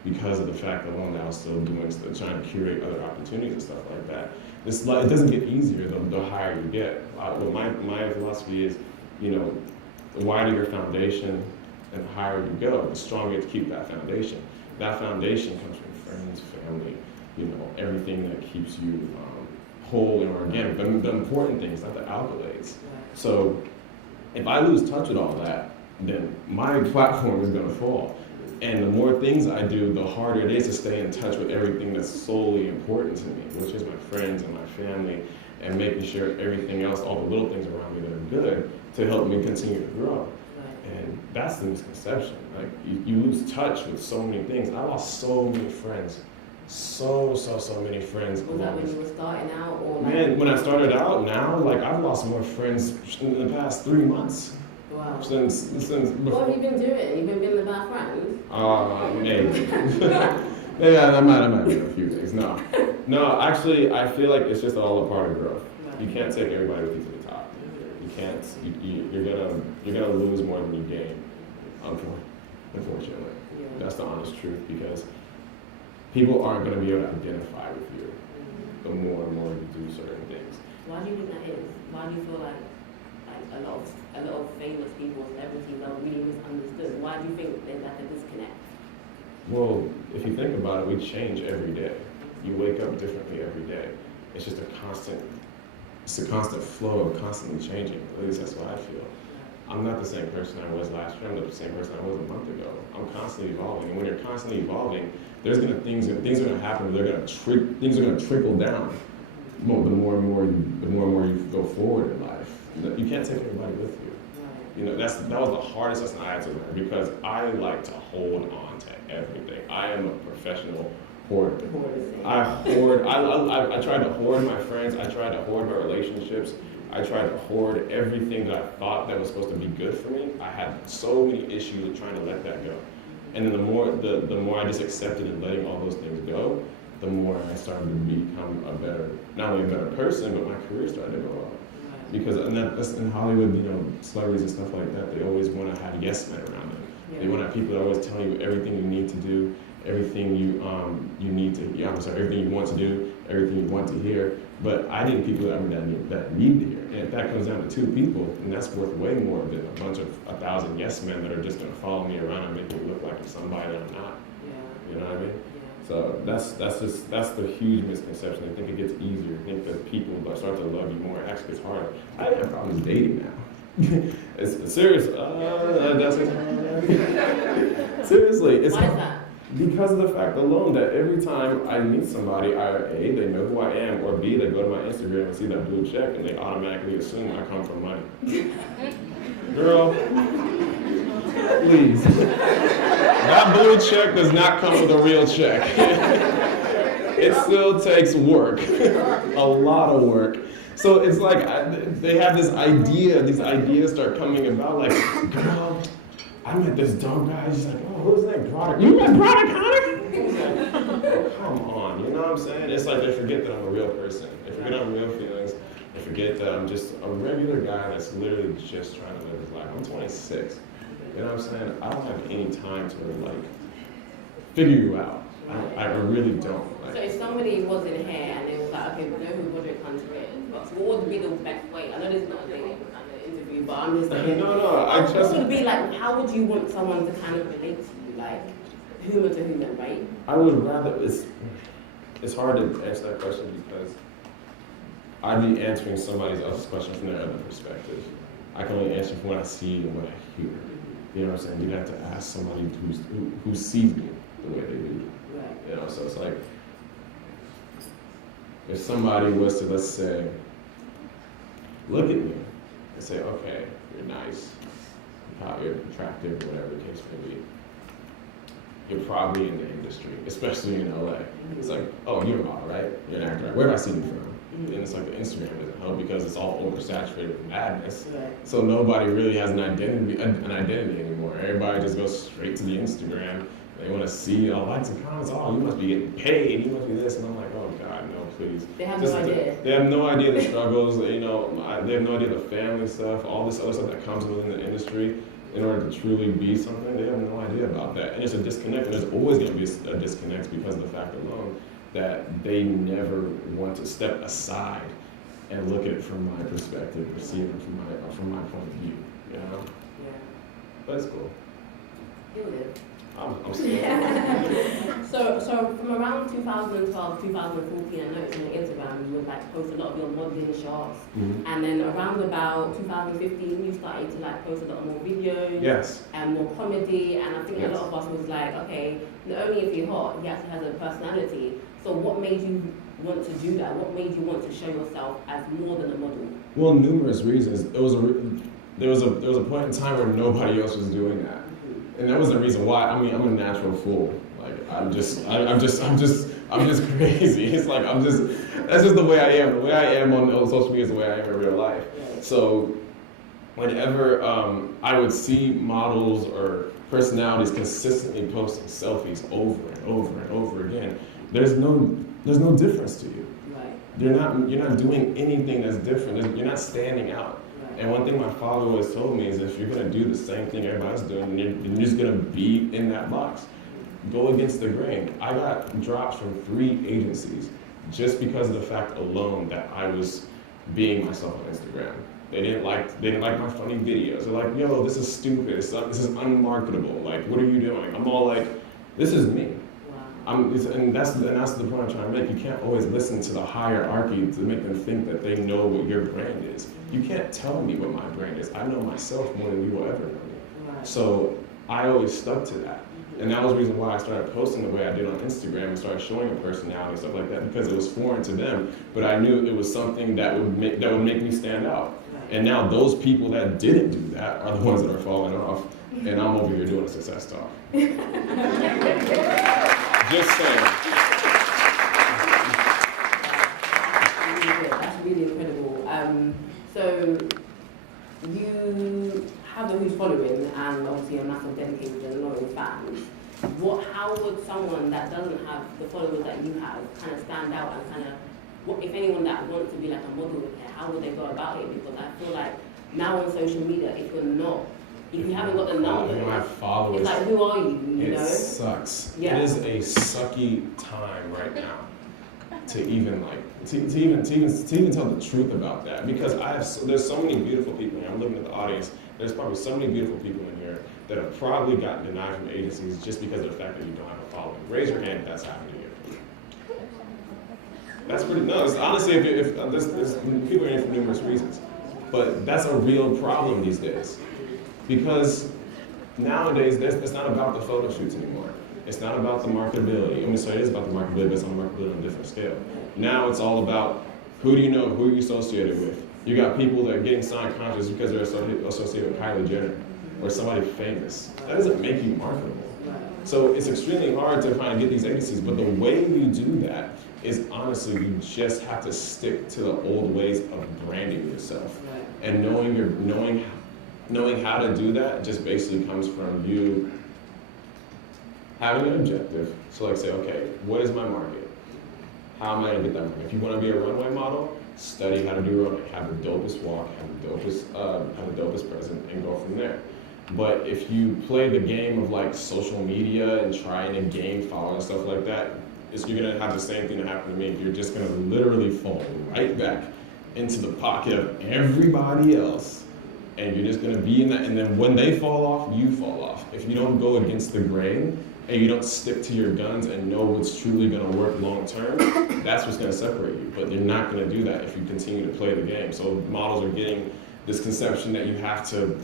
because of the fact that I was still trying to curate other opportunities and stuff like that. It doesn't get easier the higher you get. My philosophy is, you know, the wider your foundation and the higher you go, the stronger you have to keep that foundation. That foundation comes from friends, family, you know, everything that keeps you whole and organic, the important things, not the accolades. So if I lose touch with all that, then my platform is gonna fall. And the more things I do, the harder it is to stay in touch with everything that's solely important to me, which is my friends and my family, and making sure everything else, all the little things around me that are good, to help me continue to grow. And that's the misconception. Like you lose touch with so many things. I lost so many friends. So many friends. Was that when you were starting out, or like? Man, when I started out, now, like, I've lost more friends in the past 3 months. Wow. Since before. What have you been doing? You've been being the bad friend? Maybe. Yeah, I might have been a few things. No, actually, I feel like it's just all a part of growth. You can't take everybody with you to the top. You can't. You're gonna lose more than you gain. Unfortunately, that's the honest truth, because people aren't going to be able to identify with you the more and more you do certain things. Why do you think that is? Why do you feel like a lot of famous people, celebrities are really misunderstood? Why do you think there's like a disconnect? Well, if you think about it, we change every day. You wake up differently every day. It's just a constant flow of constantly changing. At least that's what I feel. I'm not the same person I was last year. I'm not the same person I was a month ago. I'm constantly evolving, and when you're constantly evolving, things are gonna happen. Things are gonna trickle down. The more and more you go forward in life, you can't take everybody with you. You know, that was the hardest lesson I had to learn, because I like to hold on to everything. I am a professional hoarder. I hoard. I tried to hoard my friends. I tried to hoard my relationships. I tried to hoard everything that I thought that was supposed to be good for me. I had so many issues with trying to let that go. And then the more I just accepted and letting all those things go, the more I started to become not only a better person, but my career started to go up. Because that's in Hollywood, you know, celebrities and stuff like that, they always want to have yes men around them. Yeah. They want to have people that always tell you everything you need to do, everything everything you want to do, everything you want to hear. But I need people that need to hear. And if that comes down to 2 people, then that's worth way more than a bunch of 1,000 yes men that are just going to follow me around and make me look like I'm somebody that I'm not. Yeah. You know what I mean? Yeah. So that's the huge misconception. I think it gets easier. I think that people start to love you more. It actually gets harder. I have problems dating now. It's serious. Seriously. It's Why is that? Because of the fact alone that every time I meet somebody, either A, they know who I am, or B, they go to my Instagram and see that blue check and they automatically assume I come from money. Girl, please. That blue check does not come with a real check. It still takes work, a lot of work. So it's like they have these ideas start coming about, like, girl, I met this dope guy. He's like, oh, who's that? Broderick. You met Broderick Hunter? Come on, you know what I'm saying? It's like they forget that I'm a real person. They forget I'm real feelings. They forget that I'm just a regular guy that's literally just trying to live his life. I'm 26. You know what I'm saying? I don't have any time to like figure you out. I really don't. Like, so if somebody was in here and they was like, okay, we know who Broderick Hunter is, but what would be the best way? I know this is not a dating interview, but I'm just saying. What would be like, how would you want someone to kind of relate to you? Like, human to human, right? I would rather, it's hard to answer that question because I'd be answering somebody else's question from their other perspective. I can only answer from what I see and what I hear. You know what I'm saying? You'd have to ask somebody who sees me the way they do. Right. You know, so it's like, if somebody was to, let's say, look at me and say, okay, you're nice, you're attractive, whatever the case may be, you're probably in the industry, especially in LA. It's like, oh, you're a model, right? You're an actor, right? Where have I seen you from? And it's like the Instagram doesn't help because it's all oversaturated with madness. Right. So nobody really has an identity anymore. Everybody just goes straight to the Instagram. They want to see all likes and comments. Oh, you must be getting paid. You must be this. And I'm like, oh God, no, please. They have no idea. They have no idea the struggles. You know, they have no idea the family stuff, all this other stuff that comes within the industry. In order to truly be something, they have no idea about that. And it's a disconnect, and there's always going to be a disconnect because of the fact alone that they never want to step aside and look at it from my perspective, perceive it from my point of view. You know? Yeah. But it's cool. It is. I'm still. So So from around 2012, 2014, I noticed on your Instagram you would like post a lot of your modeling shots, and then around about 2015 you started to like post a lot more videos, Yes. and more comedy, and I think Yes. a lot of us was like, okay, not only is he hot, he actually has a personality. So what made you want to do that? What made you want to show yourself as more than a model? Well, numerous reasons. There was a point in time where nobody else was doing that, and that was the reason why. I mean, I'm a natural fool. Like I'm just crazy. It's like that's just the way I am. The way I am on social media is the way I am in real life. So whenever I would see models or personalities consistently posting selfies over and over and over again, there's no difference to you. Right. You're not doing anything that's different. You're not standing out. Right. And one thing my father always told me is if you're gonna do the same thing everybody's doing, then you're just gonna be in that box. Go against the grain. I got dropped from 3 agencies just because of the fact alone that I was being myself on Instagram. They didn't like my funny videos. They're like, yo, this is stupid. This is unmarketable. Like, what are you doing? I'm all like, this is me. And that's the point I'm trying to make. You can't always listen to the hierarchy to make them think that they know what your brand is. You can't tell me what my brand is. I know myself more than you will ever know me. Right. So I always stuck to that. And that was the reason why I started posting the way I did on Instagram and started showing a personality and stuff like that, because it was foreign to them. But I knew it was something that would make me stand out. And now those people that didn't do that are the ones that are falling off. And I'm over here doing a success talk. Just saying. That's really incredible. So you have a huge following and obviously a massive dedicated and loyal fans. How would someone that doesn't have the followers that you have kind of stand out and kind of, if anyone that wants to be like a model, how would they go about it? Because I feel like now on social media, if you haven't got the numbers, You don't have followers. it's like, who are you, you know? It sucks. Yeah. It is a sucky time right now to even tell the truth about that, because there's so many beautiful people here. I'm looking at the audience. There's probably so many beautiful people in here that have probably gotten denied from agencies just because of the fact that you don't have a following. Raise your hand if that's happened to you. That's pretty. No, it's, honestly, if there's people are in here for numerous reasons, but that's a real problem these days. Because nowadays, it's not about the photo shoots anymore. It's not about the marketability. I mean, so it is about the marketability, but it's on the marketability on a different scale. Now it's all about who do you know, who are you associated with. You got people that are getting signed contracts because they're associated with Kylie Jenner or somebody famous. That doesn't make you marketable. So it's extremely hard to kind of get these agencies, but the way you do that is honestly, you just have to stick to the old ways of branding yourself. And knowing how to do that just basically comes from you having an objective. So like say, okay, what is my market? How am I gonna get that market? If you wanna be a runway model, study how to do runway, have the dopest walk, have the dopest present, and go from there. But if you play the game of like social media and trying to gain followers and stuff like that, you're gonna have the same thing that happened to me. You're just gonna literally fall right back into the pocket of everybody else. And you're just gonna be in that, and then when they fall off, you fall off. If you don't go against the grain, and you don't stick to your guns and know what's truly gonna work long term, that's what's gonna separate you. But you're not gonna do that if you continue to play the game. So models are getting this conception that you have to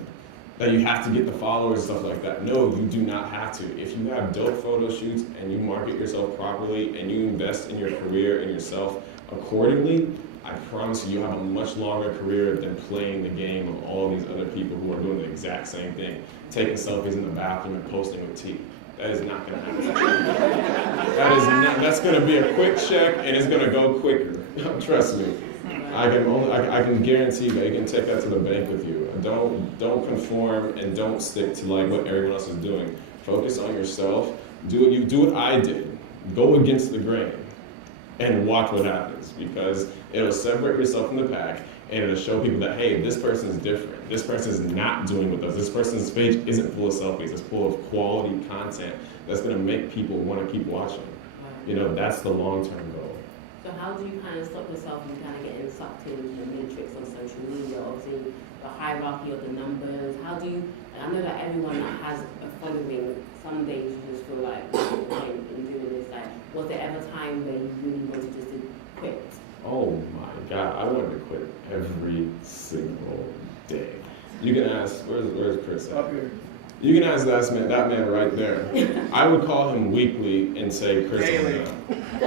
get the followers and stuff like that. No, you do not have to. If you have dope photo shoots and you market yourself properly and you invest in your career and yourself accordingly, I promise you, you'll have a much longer career than playing the game of all these other people who are doing the exact same thing, taking selfies in the bathroom and posting with tea. That is not gonna happen. That's gonna be a quick check and it's gonna go quicker. Trust me. I can guarantee you that you can take that to the bank with you. Don't conform and don't stick to like what everyone else is doing. Focus on yourself. Do what I did. Go against the grain and watch what happens, because it'll separate yourself from the pack and it'll show people that, hey, this person is different. This person is not doing with us. This person's page isn't full of selfies. It's full of quality content that's gonna make people wanna keep watching. You know, that's the long-term goal. So how do you kind of stop yourself from kind of getting sucked into the matrix of social media, obviously the hierarchy of the numbers? How do you, I know that everyone that has a following, some days you just feel like, what's the point in doing this? Like, Was there ever a time where you really wanted just to quit? Oh my God, I wanted to quit every single day. You can ask, where's Chris at? Up here. You can ask that man right there. I would call him weekly and say, Chris, I'm Daily. done.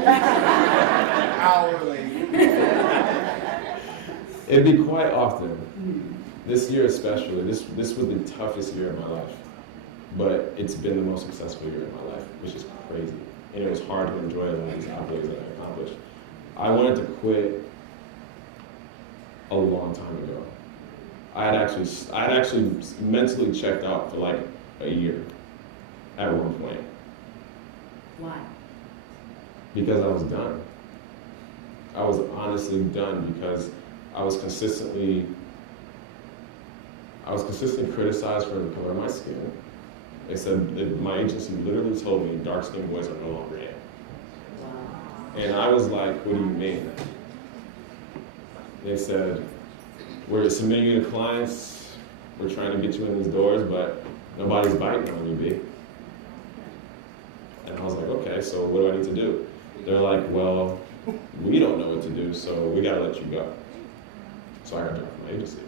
Hourly. It'd be quite often. This year especially, this was the toughest year of my life. But it's been the most successful year of my life, which is crazy. And it was hard to enjoy all these accolades that I accomplished. I wanted to quit a long time ago. I had actually mentally checked out for like a year at one point Why? because I was done. I was honestly done because I was consistently criticized for the color of my skin. They said that my agency literally told me dark-skinned boys are no longer in. Wow. And I was like, what do you mean? They said, we're submitting you to clients, we're trying to get you in these doors, but nobody's biting on you, B. And I was like, okay, so what do I need to do? They're like, well, we don't know what to do, so we gotta let you go. So I got dropped from the agency.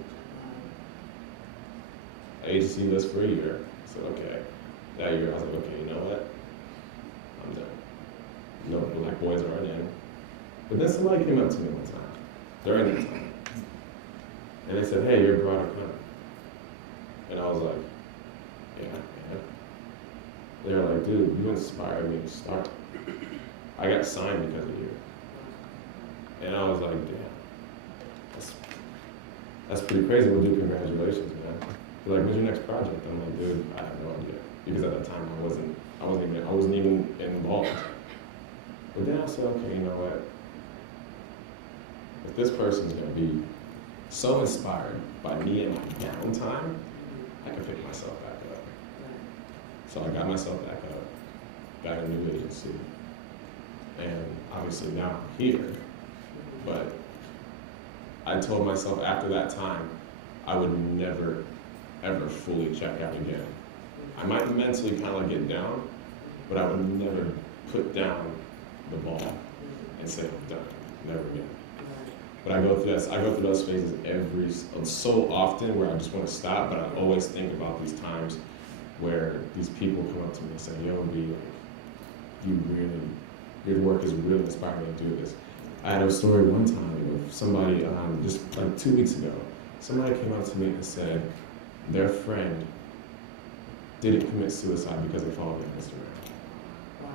Agency list for a year. I said, okay. That year, I was like, okay, you know what? I'm done. No black boys aren't in. But then somebody came up to me one time, during that time, and they said, hey, you're a broader cunt. And I was like, yeah. They were like, dude, you inspired me to start. I got signed because of you. And I was like, damn, that's pretty crazy. Well, dude, congratulations, man. They're like, when's your next project? I'm like, dude, I have no idea. Because at that time I wasn't even involved. But then I said, okay, you know what? If this person's gonna be so inspired by me in my downtime, I can pick myself back up. So I got myself back up, got a new agency, and obviously now I'm here. But I told myself after that time, I would never, ever fully check out again. I might mentally kind of like get down, but I would never put down the ball and say, I'm done, never again. But I go through those phases so often where I just want to stop, but I always think about these times where these people come up to me and say, yo, B, like, your work has really inspired me to do this. I had a story one time with somebody, just like 2 weeks ago. Somebody came up to me and said their friend didn't commit suicide because they followed me on Instagram. Wow.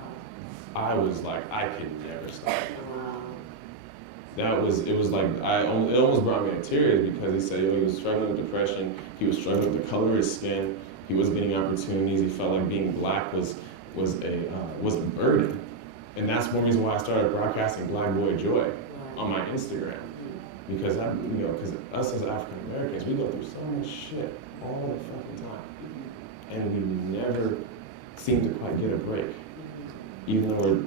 I was like, I could never stop. Wow. It was like, it almost brought me to tears because he said, yo, he was struggling with depression, he was struggling with the color of his skin, he wasn't getting opportunities, he felt like being black was a burden. And that's one reason why I started broadcasting Black Boy Joy on my Instagram. Because because us as African Americans, we go through so much shit all the fucking time. And we never seem to quite get a break. Even though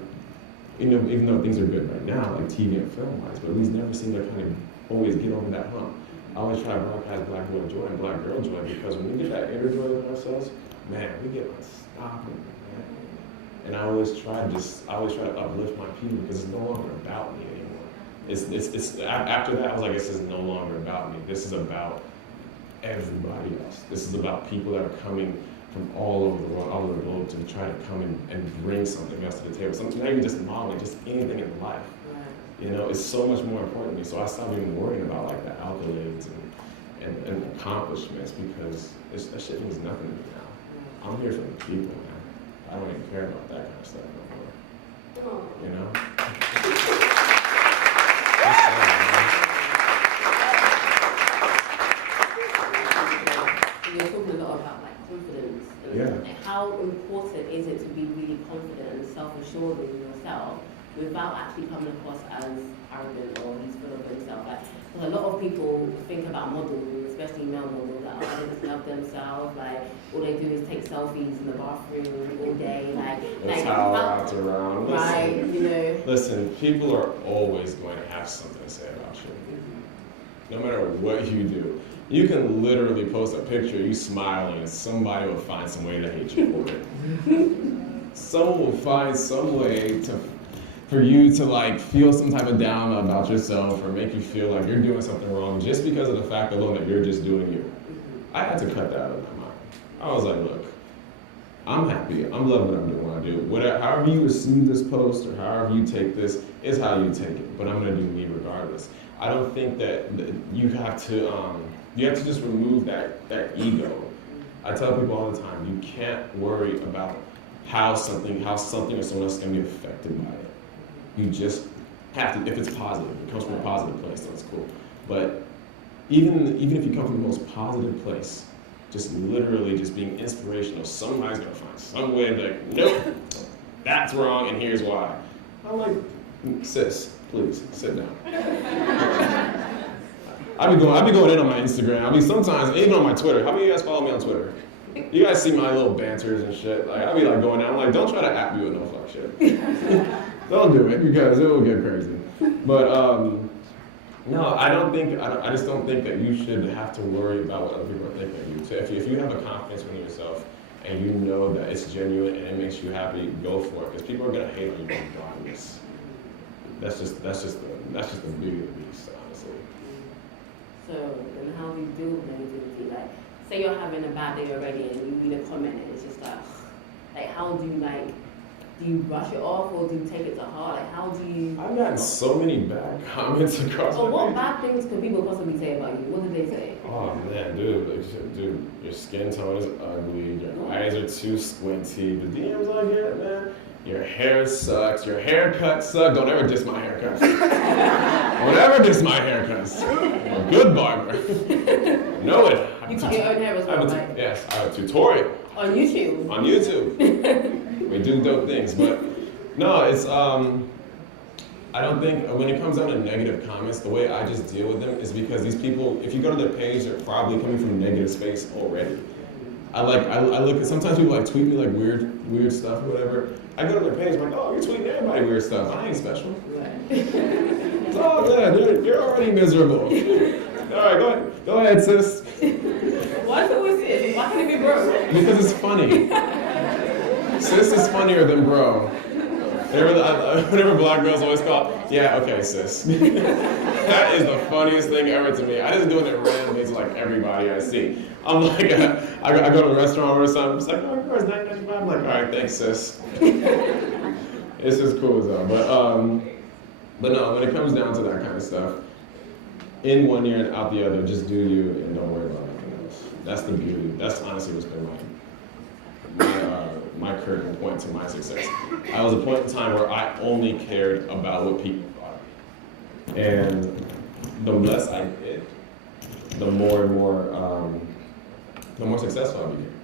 things are good right now, like TV and film wise, but we never seem to kind of always get over that hump. I always try to broadcast Black Boy Joy and Black Girl Joy because when we get that inner joy with ourselves, man, we get unstoppable, man. And I always try to uplift my people because it's no longer about me anymore. It's after that I was like, this is no longer about me. This is about everybody else. This is about people that are coming from all over the world, all over the globe to try to come and bring something else to the table. Something not even just modeling, just anything in life. It's so much more important to me. So I stopped even worrying about like the accolades and accomplishments because that shit means nothing to me now. I'm here for the people, man. I don't even care about that kind of stuff no more. You know? You're talking a lot about like confidence. Yeah. How important is it to be really confident and self-assured in yourself without actually coming across as arrogant or he's full of himself? Like, a lot of people think about models, especially male models, that they just love themselves. Like, all they do is take selfies in the bathroom all day. That's how out around. Right, Listen, people are always going to have something to say about you. No matter what you do. You can literally post a picture of you smiling and somebody will find some way to hate you for it. Someone will find some way to for you to like feel some type of down about yourself or make you feel like you're doing something wrong just because of the fact alone that you're just doing you. I had to cut that out of my mind. I was like, look, I'm happy. I'm loving what I'm doing when I do. Whatever, however you receive this post or however you take this is how you take it. But I'm gonna do me regardless. I don't think that you have to just remove that ego. I tell people all the time, you can't worry about how something or someone else is gonna be affected by it. You just have to, if it's positive, it comes from a positive place, so it's cool. But even if you come from the most positive place, just literally just being inspirational, somebody's gonna find some way to be like, nope, that's wrong and here's why. I'm like, sis, please, sit down. I be going in on my Instagram. Sometimes, even on my Twitter. How many of you guys follow me on Twitter? You guys see my little banters and shit. Like, I be like going down, I'm like, don't try to at me with no fuck shit. Don't do it because it will get crazy. But no, I just don't think that you should have to worry about what other people are thinking of you. So if you have a confidence in yourself and you know that it's genuine and it makes you happy, go for it. Because people are gonna hate on you regardless. That's just the beauty of the beast, honestly. So then how do you deal with negativity? Like, say you're having a bad day already and you read a comment and it's just like how do you brush it off or do you take it to heart? Like, how do you? I've gotten so many bad comments across But my what page. bad things could people possibly say about you? What did they say? Oh man, dude, your skin tone is ugly, your eyes are too squinty, the DMs I get, man, your hair sucks, your haircut sucks, don't ever diss my haircut. Don't ever diss my haircuts. I'm a good barber. Know it. You cut your own hair as well, right? Yes, I have a tutorial. On YouTube? On YouTube. We do dope things, but no, it's, I don't think, when it comes down to negative comments, the way I just deal with them is because these people, if you go to their page, they're probably coming from a negative space already. I look at, sometimes people like tweet me like weird stuff or whatever. I go to their page, I'm like, oh, you're tweeting everybody weird stuff. I ain't special. It's all good, you're already miserable. All right, go ahead, sis. Why is it always it? Why can't it be bro? Because it's funny. Sis is funnier than bro. Whenever black girls always call, yeah, okay, sis. That is the funniest thing ever to me. I just doing it randomly to like everybody I see. I'm like, I go to a restaurant or something, it's like, oh, yours $9.95. I'm like, all right, thanks, sis. It's just cool as hell. But no, when it comes down to that kind of stuff, in one ear and out the other, just do you and don't worry about anything else. That's the beauty. That's honestly what's been my curtain point to my success. I was a point in time where I only cared about what people thought. And the less I did, the more and more successful I became.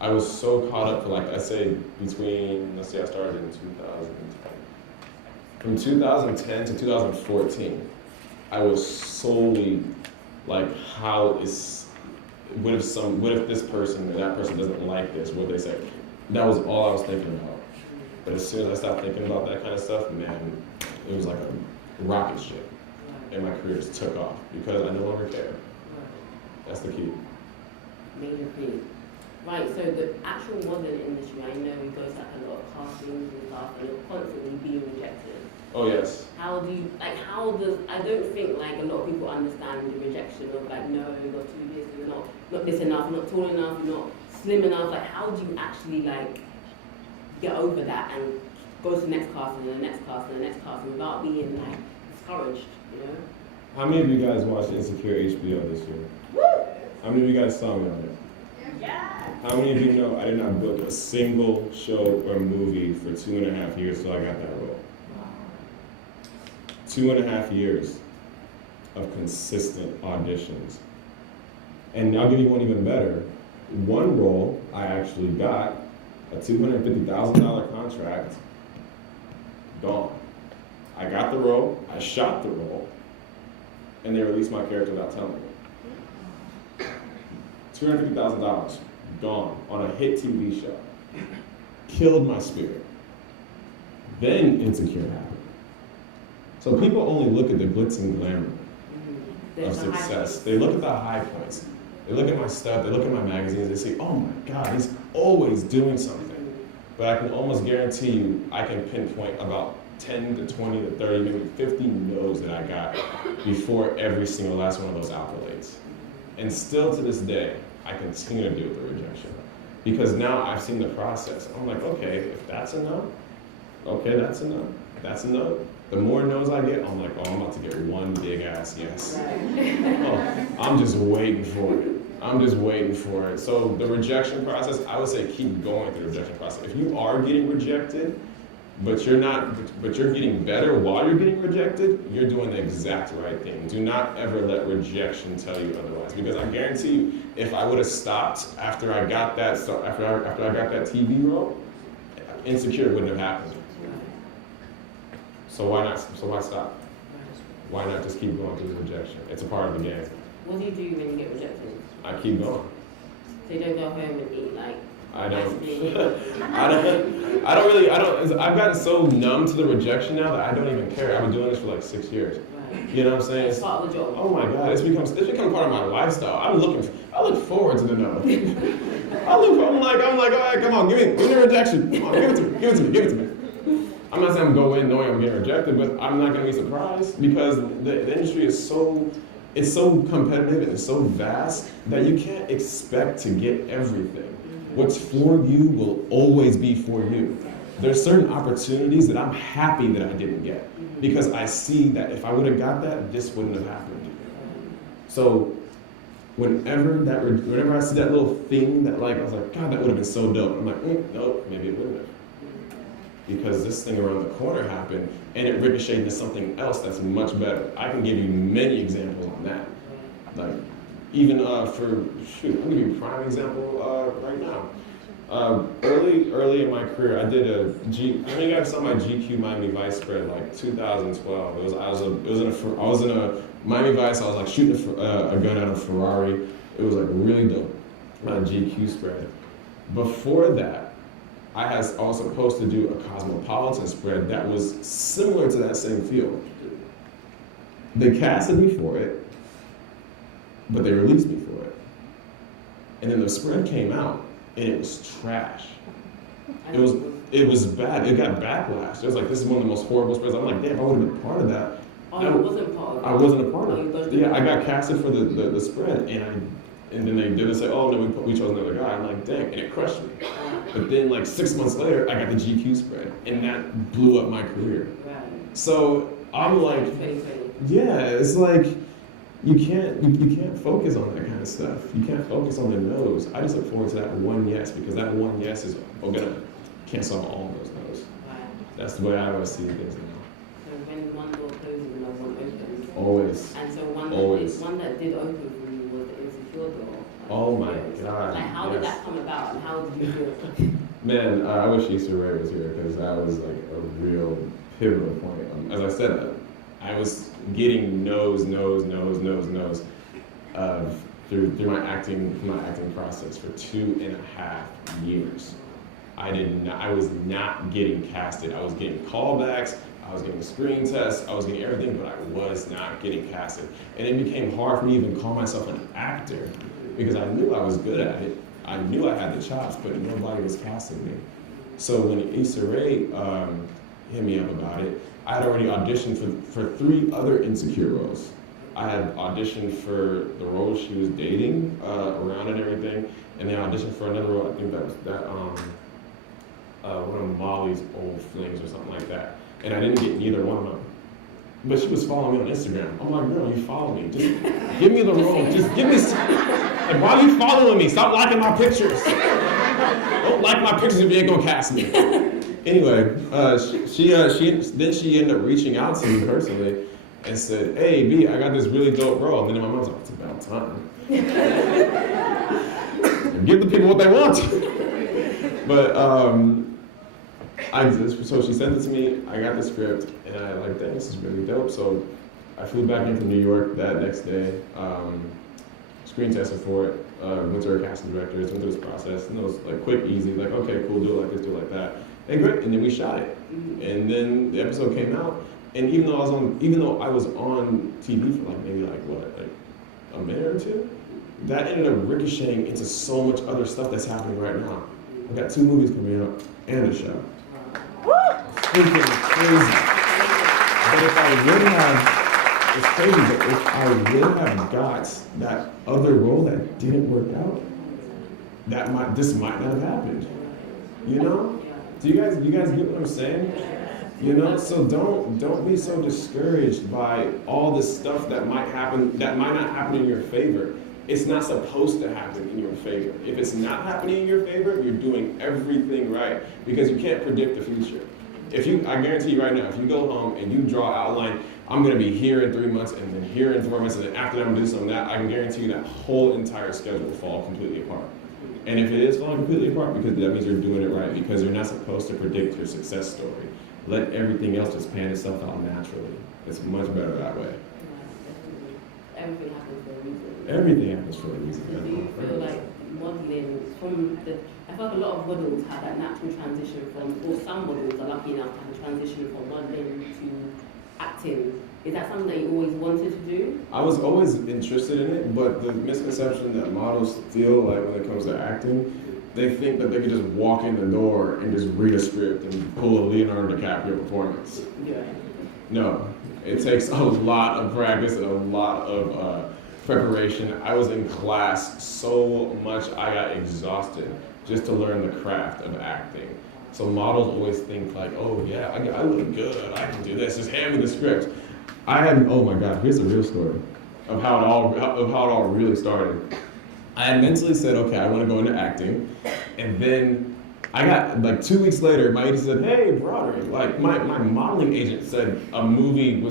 I was so caught up for, like, I say between, let's say I started in 2010. From 2010 to 2014, I was solely like, what if this person or that person doesn't like this, what they say? That was all I was thinking about. But as soon as I stopped thinking about that kind of stuff, man, it was like a rocket ship. And my career just took off because I no longer care. That's the key. Major key. Right, so the actual modeling industry, I know it goes like a lot of castings and stuff and you're constantly being rejected. Oh yes. I don't think like a lot of people understand the rejection of like, no, you're not too this, you're not this enough, you're not tall enough, you're not slim enough. Like, how do you actually like get over that and go to the next casting and the next casting and the next casting without being like discouraged, you know? How many of you guys watched Insecure HBO this year? Woo! How many of you guys saw me on it? Yeah. How many of you know I did not book a single show or movie for 2.5 years till I got that role? 2.5 years of consistent auditions. And I'll give you one even better. One role I actually got, a $250,000 contract, gone. I got the role, I shot the role, and they released my character without telling me. $250,000, gone, on a hit TV show. Killed my spirit. Then Insecure happened. So people only look at the glitz and glamour of success. They look at the high points. They look at my stuff, they look at my magazines, they say, oh my God, he's always doing something. But I can almost guarantee you, I can pinpoint about 10 to 20 to 30, maybe 50 no's that I got before every single last one of those accolades. And still to this day, I continue to deal with the rejection. Because now I've seen the process. I'm like, okay, if that's a no, okay, that's a no. That's a no. The more no's I get, I'm like, oh, I'm about to get one big ass yes. Oh, I'm just waiting for it. I'm just waiting for it. So the rejection process, I would say keep going through the rejection process. If you are getting rejected, but you're getting better while you're getting rejected, you're doing the exact right thing. Do not ever let rejection tell you otherwise. Because I guarantee you, if I would have stopped after I got that TV role, Insecure wouldn't have happened. So why not? So why stop? Why not just keep going through the rejection? It's a part of the game. What do you do when you get rejected? I keep going. So you don't go home and eat like. I don't really, I've gotten so numb to the rejection now that I don't even care. I've been doing this for like 6 years. Right. You know what I'm saying? It's part of the job. Oh my God, it's become part of my lifestyle. I look forward to the no. I'm like, all right, come on, give me the rejection. Come on, give it to me. I'm not saying I'm going in knowing I'm getting rejected, but I'm not gonna be surprised because the industry is so competitive and it's so vast that you can't expect to get everything. What's for you will always be for you. There's certain opportunities that I'm happy that I didn't get because I see that if I would have got that, this wouldn't have happened. So whenever I see that little thing that I was like, God, that would have been so dope. I'm like, nope, maybe it wouldn't have. Because this thing around the corner happened and it ricocheted into something else that's much better. I can give you many examples on that. Like, even I'll give you a prime example right now. Early in my career, I did I mean, you guys saw my GQ Miami Vice spread like 2012. I was in a Miami Vice. I was like shooting a gun out of a Ferrari. It was like really dope. My GQ spread. Before that, I was supposed to do a Cosmopolitan spread that was similar to that same field. They casted me for it, but they released me for it. And then the spread came out, and it was trash. It was bad. It got backlash. It was like, this is one of the most horrible spreads. I'm like, damn, I would have been part of that. Oh, you wasn't part of it? I wasn't a part of it. Yeah, I got casted for the spread, and then they didn't say, oh, no, we chose another guy. I'm like, dang, and it crushed me. But then like 6 months later, I got the GQ spread, and that blew up my career. Right. So I'm like, yeah, it's like, you can't focus on that kind of stuff. You can't focus on the no's. I just look forward to that one yes, because that one yes is gonna cancel out all of those no's. Right. That's the way I always see things now. So when one door closes, another one opens. Always. And so Always. one that did open for you was the Insecure door. Oh my God. Like, how did that come about, and how did you do it? Man, I wish Issa Rae was here because that was like a real pivotal point. As I said, I was getting no's through my acting process for 2.5 years. I was not getting casted. I was getting callbacks, I was getting screen tests, I was getting everything, but I was not getting casted. And it became hard for me to even call myself an actor because I knew I was good at it. I knew I had the chops, but nobody was casting me. So when Issa Rae hit me up about it, I had already auditioned for 3 other Insecure roles. I had auditioned for the role she was dating around and everything, and then I auditioned for another role. I think that was one of Molly's old flings or something like that. And I didn't get neither one of them. But she was following me on Instagram. I'm like, girl, you follow me. Just give me the role. Just give me like, why are you following me? Stop liking my pictures. Don't like my pictures if you ain't gonna cast me. Anyway, she ended up reaching out to me personally and said, hey, B, I got this really dope role. And then my mom was like, it's about time. Give the people what they want. But so she sent it to me, I got the script, and I like, dang, this is really dope. So I flew back into New York that next day, screen tested for it, went to our casting directors, went through this process, and it was like quick, easy, like, okay, cool, do it like this, do it like that. And great, and then we shot it. And then the episode came out, and even though I was on TV for like maybe like a minute or two, that ended up ricocheting into so much other stuff that's happening right now. I've got 2 movies coming out and a show. Freaking crazy. But if I would have, it's crazy, but if I would have got that other role that didn't work out, this might not have happened. You know? Do you guys get what I'm saying? You know, so don't be so discouraged by all this stuff that might happen, that might not happen in your favor. It's not supposed to happen in your favor. If it's not happening in your favor, you're doing everything right, because you can't predict the future. I guarantee you right now, if you go home and you draw an outline, I'm gonna be here in 3 months, and then here in 4 months, and then after that I'm gonna do something that, I can guarantee you that whole entire schedule will fall completely apart. And if it is falling completely apart, because that means you're doing it right, because you're not supposed to predict your success story. Let everything else just pan itself out naturally. It's much better that way. Everything happens for a reason. Everything happens for a reason. Do you feel like modeling I feel like a lot of models have that natural transition or some models are lucky enough to have a transition from modeling to acting. Is that something that you always wanted to do? I was always interested in it, but the misconception that models feel like when it comes to acting, they think that they can just walk in the door and just read a script and pull a Leonardo DiCaprio performance. Yeah. No, it takes a lot of practice and a lot of preparation. I was in class so much I got exhausted just to learn the craft of acting. So models always think like, oh yeah, I look good, I can do this, just hand me the script. Oh my God, here's a real story of how it all really started. I had mentally said, okay, I want to go into acting, and then I got, like 2 weeks later, my agent said, hey, Broderick, like my modeling agent said a TV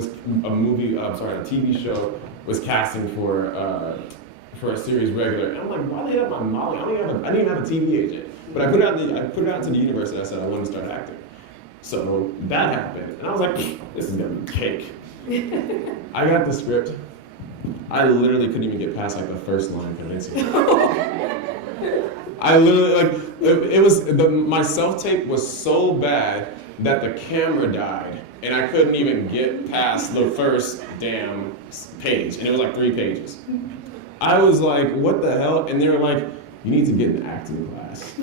show was casting for a series regular. And I'm like, why do they have my modeling? I didn't even have a TV agent. But I put it out to the universe and I said I wanted to start acting. So that happened. And I was like, this is gonna be cake. I got the script. I literally couldn't even get past like the first line convincing me. I literally, my self-tape was so bad that the camera died and I couldn't even get past the first damn page. And it was like 3 pages. I was like, what the hell? And they were like, you need to get in acting class.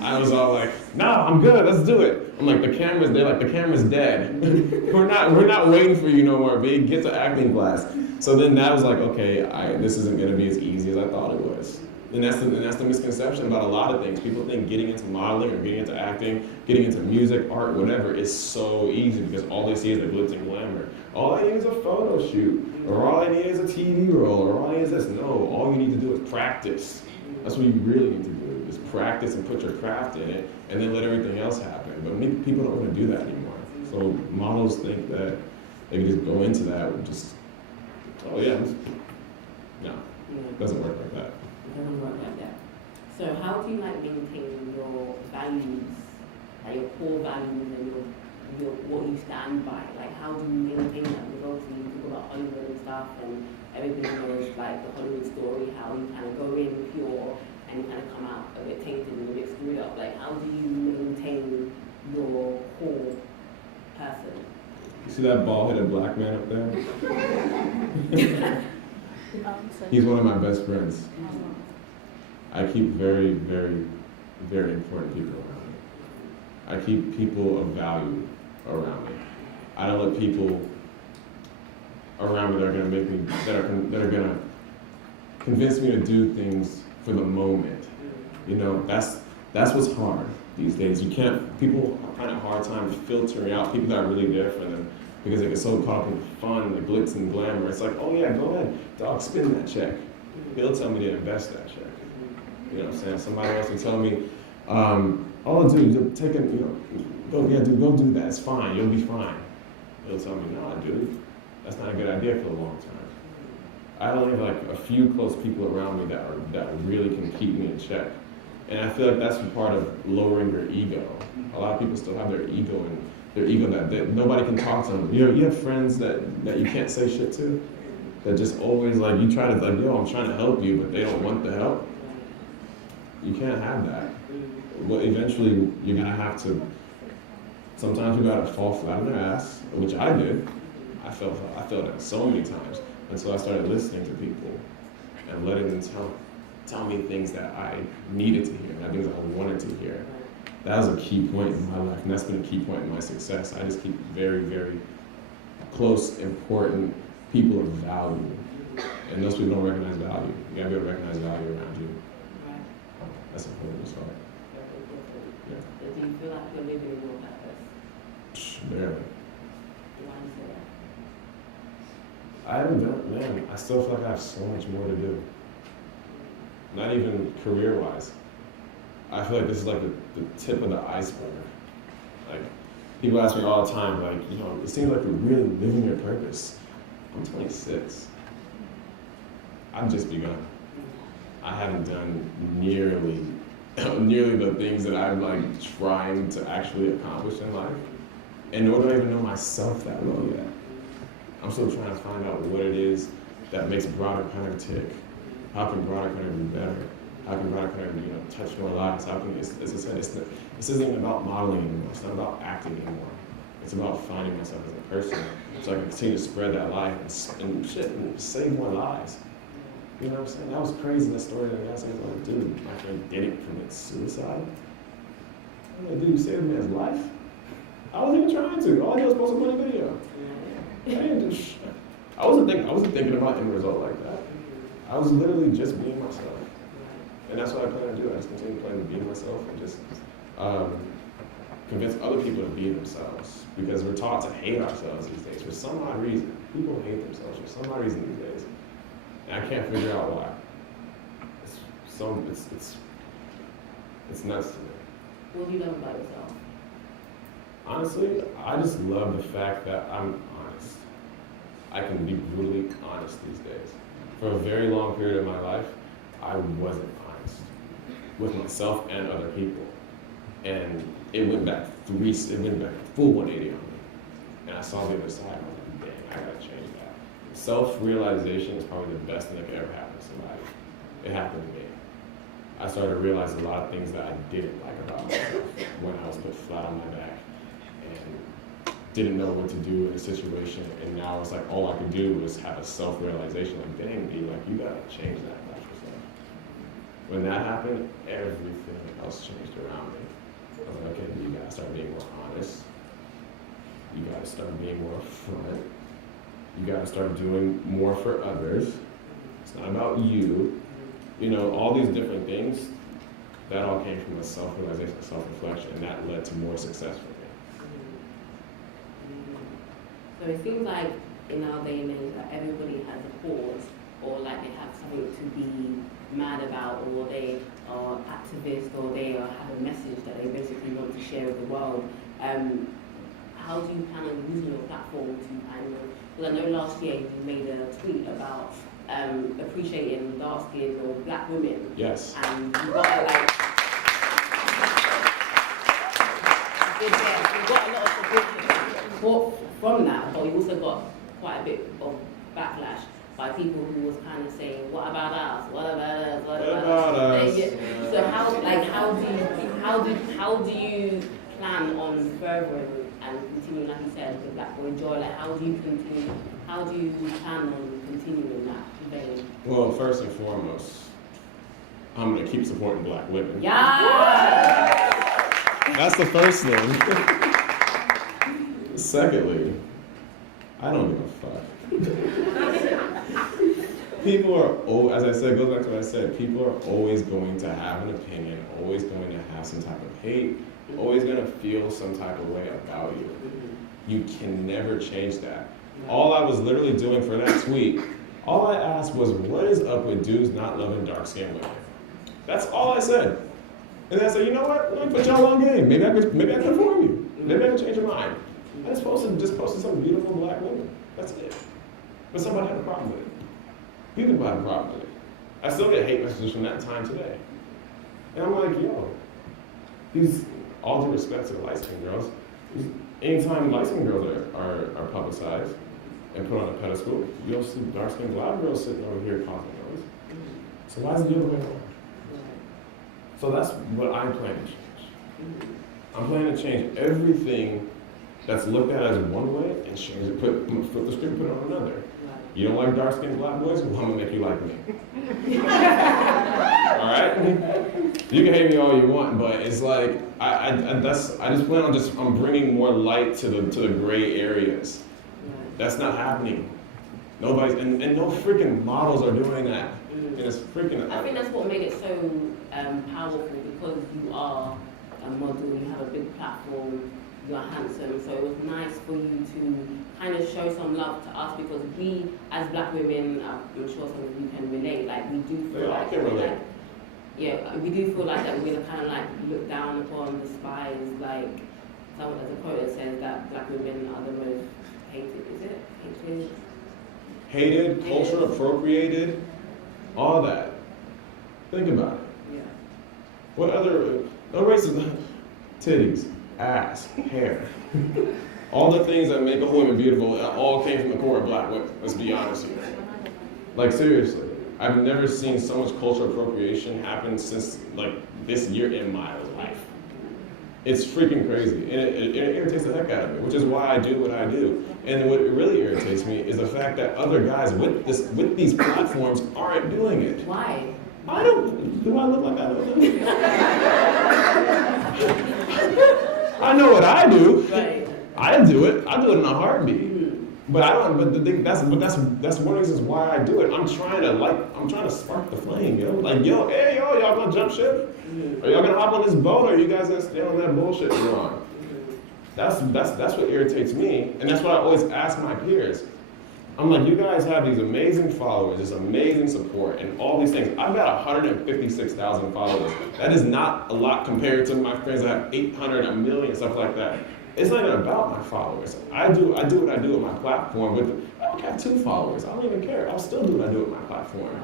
I was all like, no, I'm good, let's do it. I'm like, the camera's dead. we're not waiting for you no more, B. Get to acting class. So then that was like, okay, this isn't gonna be as easy as I thought it was. And that's the misconception about a lot of things. People think getting into modeling or getting into acting, getting into music, art, whatever, is so easy because all they see is the glitz and glamour. All I need is a photo shoot, or all I need is a TV role, or all I need is this. No, all you need to do is practice. That's what you really need to do, is practice and put your craft in it, and then let everything else happen. But people don't want to do that anymore. So models think that they can just go into that and just, oh yeah, no, it doesn't work like that. It doesn't work like that. So how do you like maintain your values, like your core values and your what you stand by? Like how do you maintain that? Because obviously you talk about Hollywood and stuff and everything knows like the Hollywood story, how you kind of go in pure and you kind of come out a bit tainted and a bit screwed up. Like how do you maintain your core person? You see that bald-headed black man up there? He's one of my best friends. I keep very, very, very important people around me. I keep people of value around me. I don't let people around me that are going to make me, that are going to convince me to do things for the moment. You know, that's what's hard these days. People find a hard time filtering out people that are really there for them because they get so caught up in the fun, the glitz and glamour. It's like, oh yeah, go ahead, dog, spend that check. He'll tell me to invest that check. You know what I'm saying? Somebody else will tell me, oh dude, take it, go do that, it's fine, you'll be fine. He'll tell me, no, dude, that's not a good idea for the long term. I only have like a few close people around me that really can keep me in check. And I feel like that's part of lowering your ego. A lot of people still have their ego that nobody can talk to them. You have friends that you can't say shit to, that just always like, you try to like, yo, I'm trying to help you, but they don't want the help. You can't have that. Well, eventually you're gonna have to, sometimes you gotta fall flat on their ass, which I did. I felt it so many times until I started listening to people and letting them tell me things that I needed to hear, not things that I wanted to hear. That was a key point in my life, and that's been a key point in my success. I just keep very, very close, important people of value. And those people don't recognize value. You gotta be able to recognize value around you. Right. That's important as well. Do you feel like you're living in your purpose? Barely. Why do you say that? I haven't done, man, I still feel like I have so much more to do. Not even career-wise. I feel like this is like the tip of the iceberg. Like, people ask me all the time, like, you know, it seems like you're really living your purpose. I'm 26. I've just begun. I haven't done nearly the things that I'm like trying to actually accomplish in life. And nor do I even know myself that well yet. I'm still trying to find out what it is that makes Broderick Hunter tick. How can Broderick Hunter be better? How can Broderick Hunter, you know, touch more lives? How can, as I said, this isn't even about modeling anymore. It's not about acting anymore. It's about finding myself as a person, so I can continue to spread that life and save more lives. You know what I'm saying? That was crazy, that story that guy said, like, dude, my friend didn't commit suicide. I'm like, dude, you saved a man's life? I wasn't even trying to. All I did was post a funny video. I wasn't thinking about the end result like that. I was literally just being myself. And that's what I plan to do. I just continue to plan to be myself and just convince other people to be themselves. Because we're taught to hate ourselves these days for some odd reason. People hate themselves for some odd reason these days. And I can't figure out why. It's nuts to me. What do you love about yourself? Honestly, I just love the fact that I'm honest. I can be brutally honest these days. For a very long period of my life, I wasn't honest with myself and other people. And it went back full 180 on me. And I saw the other side, I was like, dang, I gotta change that. Self-realization is probably the best thing that could ever happen to somebody. It happened to me. I started to realize a lot of things that I didn't like about myself when I was put flat on my back and didn't know what to do in a situation. And now it's like all I could do was have a self-realization, like, dang, B, like, you gotta change that about yourself. When that happened, everything else changed around me. I was like, okay, you gotta start being more honest. You gotta start being more upfront. You gotta start doing more for others. It's not about you. You know, all these different things, that all came from a self-realization, a self-reflection, and that led to more success for me. So it seems like in our day and age that everybody has a cause, or like they have something to be mad about, or they are activists, or they have a message that they basically want to share with the world. How do you plan on using your platform to kind of, because I know last year you made a tweet about appreciating dark-skinned or black women. Yes. And you got like, you got a lot of support from that, but you also got quite a bit of backlash by people who was kind of saying, "What about us? What about us? What about us?" So how do you plan on furthering and continuing, like you said, the Black Boy Joy? Like, how do you plan on continuing that vein? Well, first and foremost, I'm gonna keep supporting black women. Yeah. That's the first thing. Secondly, I don't give a fuck. People are, as I said, goes back to what I said, people are always going to have an opinion, always going to have some type of hate, always going to feel some type of way about you. You can never change that. All I was literally doing for that tweet, all I asked was, what is up with dudes not loving dark-skinned women? That's all I said. And then I said, you know what? Let me put y'all on game. Maybe I could inform you. Maybe I can change your mind. I just posted some beautiful black women. That's it. But somebody had a problem with it. People had a problem with it. I still get hate messages from that time today. And I'm like, yo, these, all due respect to the light-skinned girls, anytime light-skinned girls are publicized and put on a pedestal, you'll see dark-skinned black girls sitting over here causing noise. So why is it the other way around? So that's what I'm planning to change. I'm planning to change everything that's looked at as one way and change it, flip the script, put it on another. You don't like dark-skinned black boys? Well, I'm gonna make you like me. All right? You can hate me all you want, but it's like I just plan on I'm bringing more light to the gray areas. That's not happening. Nobody's, and no freaking models are doing that. And it's freaking. I think that's what made it so powerful, because you are a model, you have a big platform, you are handsome, so it was nice for you to kind of show some love to us, because we, as black women, I'm sure some of you can relate, like we do feel I like, can relate. yeah, we do feel like that we're kind of like looked down upon, despised, like someone, there's a quote that says that black women are the most hated, is it? Hated, culture appropriated, all that. Think about it. Yeah. What other, no racism, titties, ass, hair. All the things that make a woman beautiful all came from the core of black women, let's be honest here. Like seriously, I've never seen so much cultural appropriation happen since like this year in my life. It's freaking crazy, and it irritates the heck out of me, which is why I do what I do. And what really irritates me is the fact that other guys with these platforms aren't doing it. Why? I don't. Do I look like I don't do? I know what I do. Right. I do it. I do it in a heartbeat. But I don't. But the thing, that's one of the reasons why I do it. I'm trying to spark the flame, yo. Like, yo, hey, y'all gonna jump ship? Are y'all gonna hop on this boat, or are you guys gonna stay on that bullshit you're on? That's what irritates me, and that's what I always ask my peers. I'm like, you guys have these amazing followers, this amazing support, and all these things. I've got 156,000 followers. That is not a lot compared to my friends that have 800, a million, stuff like that. It's not even about my followers. I do what I do with my platform, but I don't have 2 followers. I don't even care. I'll still do what I do with my platform.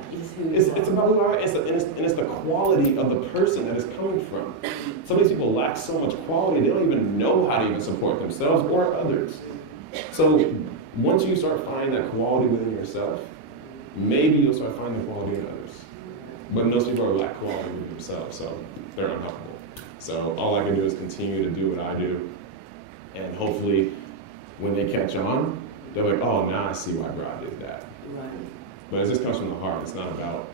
It's about who I am, and it's the quality of the person that it's coming from. Some of these people lack so much quality, they don't even know how to even support themselves or others. So once you start finding that quality within yourself, maybe you'll start finding the quality in others. But most people lack quality within themselves, so they're unhelpful. So all I can do is continue to do what I do, and hopefully when they catch on, they're like, oh, now I see why Brad did that. Right. But it just comes from the heart. It's not about,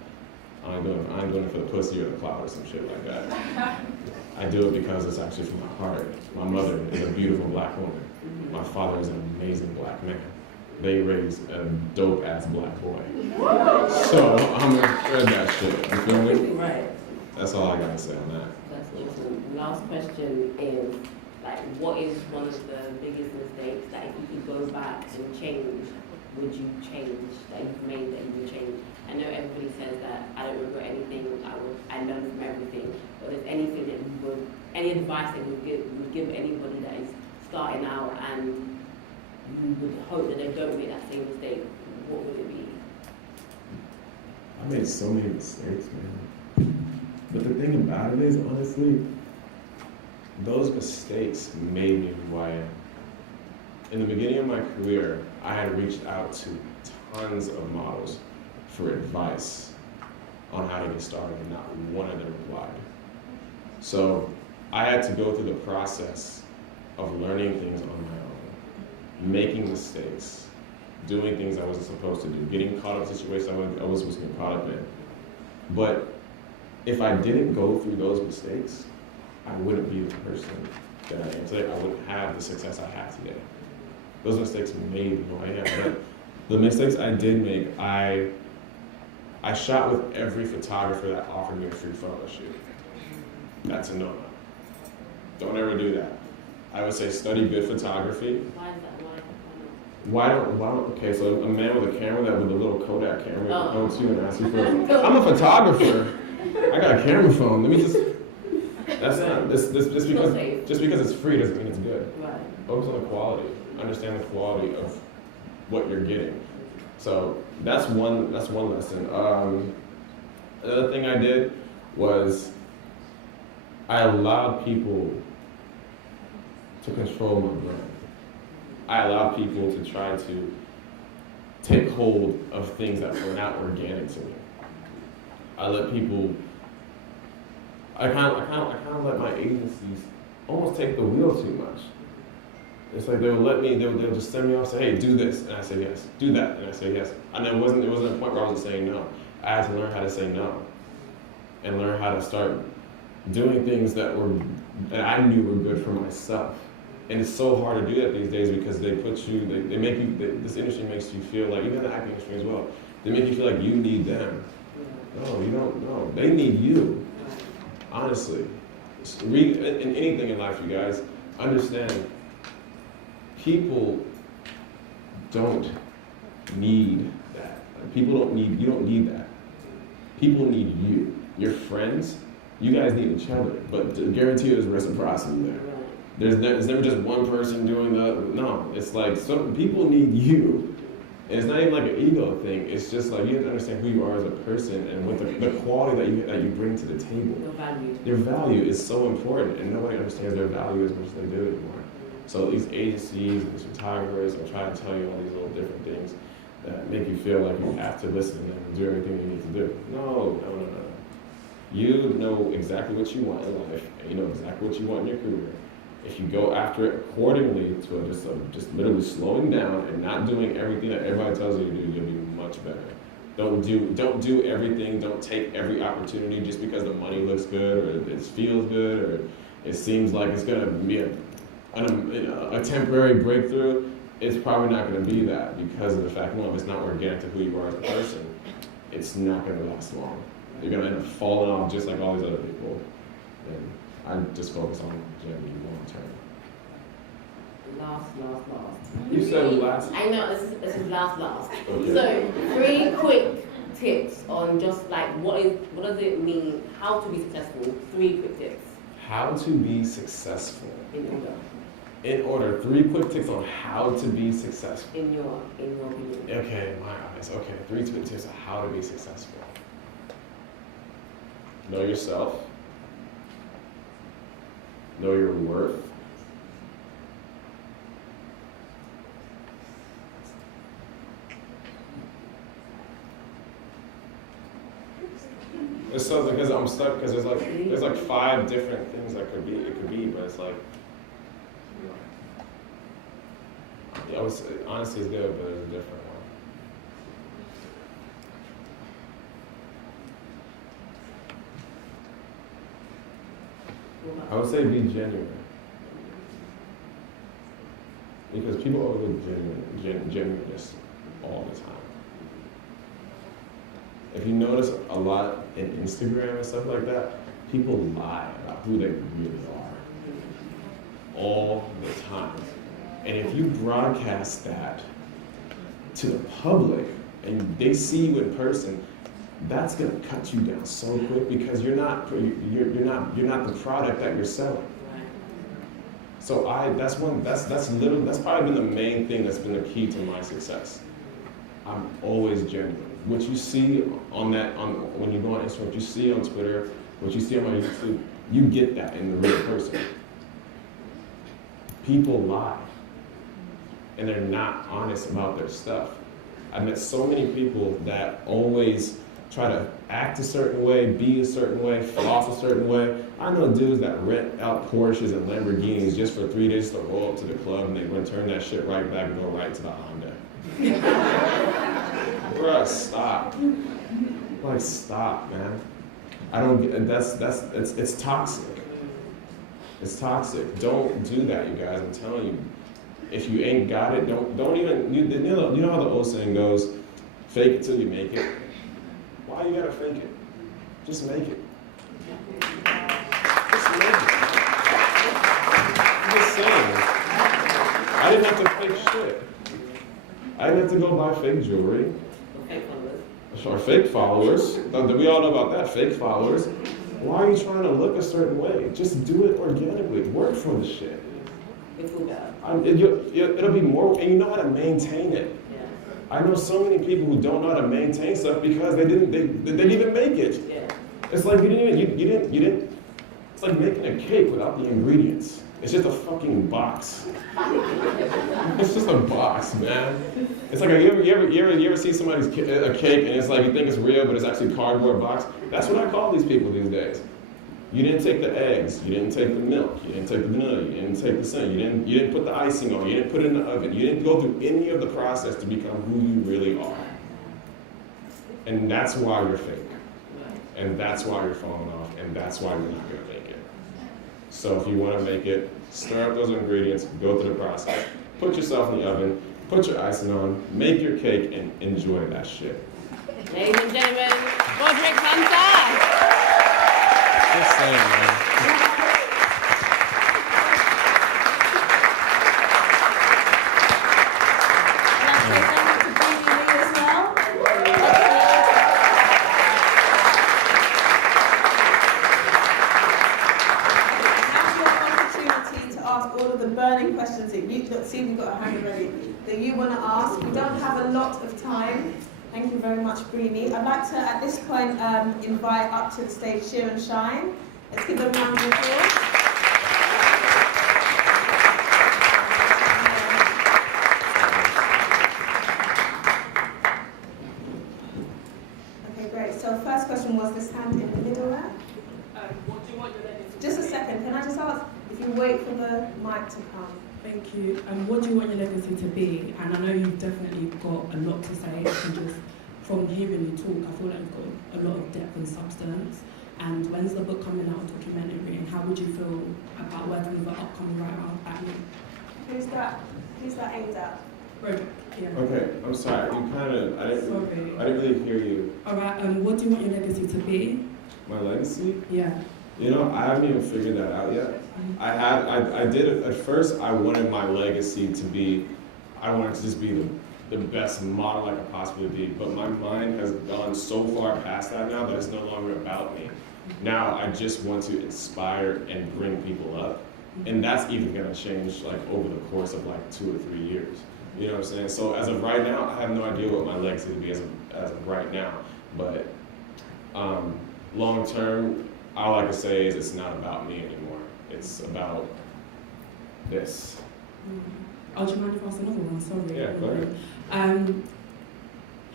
I ain't doing it for the pussy or the clout or some shit like that. I do it because it's actually from my heart. My mother is a beautiful black woman. My father is an amazing black man. They raised a dope-ass black boy. So I'm gonna spread that shit, you feel me? Right. That's all I gotta say on that. That's awesome. Last question is, like, what is one of the biggest mistakes that if you could go back and change, would you change, that you've made that you would change? I know everybody says that I don't regret anything, I learned from everything, but is anything that you would, any advice that you would give anybody that is starting out and you would hope that they don't make that same mistake, what would it be? I made so many mistakes, man. But the thing about it is, honestly, those mistakes made me who I am. In the beginning of my career, I had reached out to tons of models for advice on how to get started, and not one of them replied. So I had to go through the process of learning things on my own, making mistakes, doing things I wasn't supposed to do, getting caught up in situations I wasn't supposed to get caught up in. But if I didn't go through those mistakes, I wouldn't be the person that I am today. I wouldn't have the success I have today. Those mistakes made me who I am. But the mistakes I did make, I shot with every photographer that offered me a free photo shoot. That's a no-no. Don't ever do that. I would say study good photography. Why is that? Why don't, okay, so a man with a camera, that with a little Kodak camera, Oh. comes to you and asks you for, I'm a photographer. I got a camera phone. Let me just, that's not, just because it's free doesn't mean it's good. Right. Focus on the quality. Understand the quality of what you're getting. So that's one lesson. Another thing I did was I allowed people to control my brand. I allowed people to try to take hold of things that were not organic to me. I let people, I kind of let my agencies almost take the wheel too much. It's like they'll just send me off, say, hey, do this, and I say yes. Do that, and I say yes. And there wasn't a point where I wasn't saying no. I had to learn how to say no, and learn how to start doing things that I knew were good for myself. And it's so hard to do that these days because they put you, they make you, this industry makes you feel like, even the acting industry as well, they make you feel like you need them. No, you don't, no, they need you. Honestly. Read in anything in life, you guys, understand, people don't need that. People don't need, you don't need that. People need you. Your friends, you guys need each other, but to guarantee you there's reciprocity there. There's never just one person doing no, it's like some people need you. And it's not even like an ego thing, it's just like you have to understand who you are as a person and what the quality that you bring to the table. Your value. Your value is so important and nobody understands their value as much as they do anymore. So these agencies and these photographers are trying to tell you all these little different things that make you feel like you have to listen to them and do everything you need to do. No. You know exactly what you want in life, and you know exactly what you want in your career. If you go after it accordingly to just literally slowing down and not doing everything that everybody tells you to do, you'll be much better. Don't do everything. Don't take every opportunity just because the money looks good or it feels good or it seems like it's gonna be a temporary breakthrough. It's probably not going to be that because of the fact, one, if it's not organic to who you are as a person, it's not going to last long. You're going to end up falling off just like all these other people. And I just focus on longevity long term. Last. You said last. I know, this is last. Okay. So, 3 quick tips on just like what does it mean, how to be successful? 3 quick tips. How to be successful. In order. In order, 3 quick tips on how to be successful. In your opinion. Okay, my eyes. Okay, 3 quick tips on how to be successful. Know yourself. Know your worth. It's so because I'm stuck because there's like 5 different things that it could be, but it's like. I would say, honestly, it's good, but there's a different one. I would say be genuine. Because people overlook genuineness all the time. If you notice a lot in Instagram and stuff like that, people lie about who they really are. All the time. And if you broadcast that to the public and they see you in person, that's gonna cut you down so quick because you're not the product that you're selling. So that's probably been the main thing that's been the key to my success. I'm always genuine. What you see when you go on Instagram, what you see on Twitter, what you see on my YouTube, you get that in the real person. People lie. And they're not honest about their stuff. I've met so many people that always try to act a certain way, be a certain way, floss a certain way. I know dudes that rent out Porsches and Lamborghinis just for 3 days to roll up to the club and they return that shit right back and go right to the Honda. Bruh, stop. Like, stop, man. I don't get, it's toxic. It's toxic. Don't do that, you guys, I'm telling you. If you ain't got it, don't even, you know how the old saying goes, fake it till you make it? Why you gotta fake it? Just make it. Just make it. I'm just saying. I didn't have to fake shit. I didn't have to go buy fake jewelry. Or fake followers. We all know about that, fake followers. Why are you trying to look a certain way? Just do it organically. Work for the shit. It'll be more, and you know how to maintain it. Yeah. I know so many people who don't know how to maintain stuff because they didn't even make it. Yeah. It's like you didn't. It's like making a cake without the ingredients. It's just a fucking box. It's just a box, man. It's like you ever see somebody's a cake and it's like you think it's real, but it's actually a cardboard box. That's what I call these people these days. You didn't take the eggs, you didn't take the milk, you didn't take the vanilla, you didn't take the sun, you didn't put the icing on, you didn't put it in the oven, you didn't go through any of the process to become who you really are. And that's why you're fake. And that's why you're falling off, and that's why you're not gonna make it. So if you want to make it, stir up those ingredients, go through the process, put yourself in the oven, put your icing on, make your cake, and enjoy that shit. Ladies and gentlemen, Roderick Hunter. Just saying, man. Burning questions that you see we've got a hand ready that you want to ask. We don't have a lot of time. Thank you very much, Brini. I'd like to at this point invite up to the stage Sheer and Shine. Let's give them a round of applause. Okay, great. So first question was this hand in the middle there. What do you want your legacy? Just a second. Can I just ask? If you wait for the mic to come. Thank you. What do you want your legacy to be? And I know you've definitely got a lot to say. And just from hearing you talk, I feel like you've got a lot of depth and substance. And when's the book coming out, documentary? And how would you feel about working with an upcoming writer at me? Who's that aimed at? Roderick, yeah. Okay, I'm sorry. You kind of, I didn't really hear you. All right. What do you want your legacy to be? My legacy? Yeah. You know, I haven't even figured that out yet. I did it at first. I wanted my legacy to be, I wanted to just be the best model I could possibly be. But my mind has gone so far past that now that it's no longer about me. Now I just want to inspire and bring people up. And that's even gonna change like over the course of like 2 or 3 years. You know what I'm saying? So as of right now, I have no idea what my legacy would be as of right now. But long term, all I can say is it's not about me anymore. It's about this. Oh, do you mind if I ask another one? Sorry. Yeah, go ahead.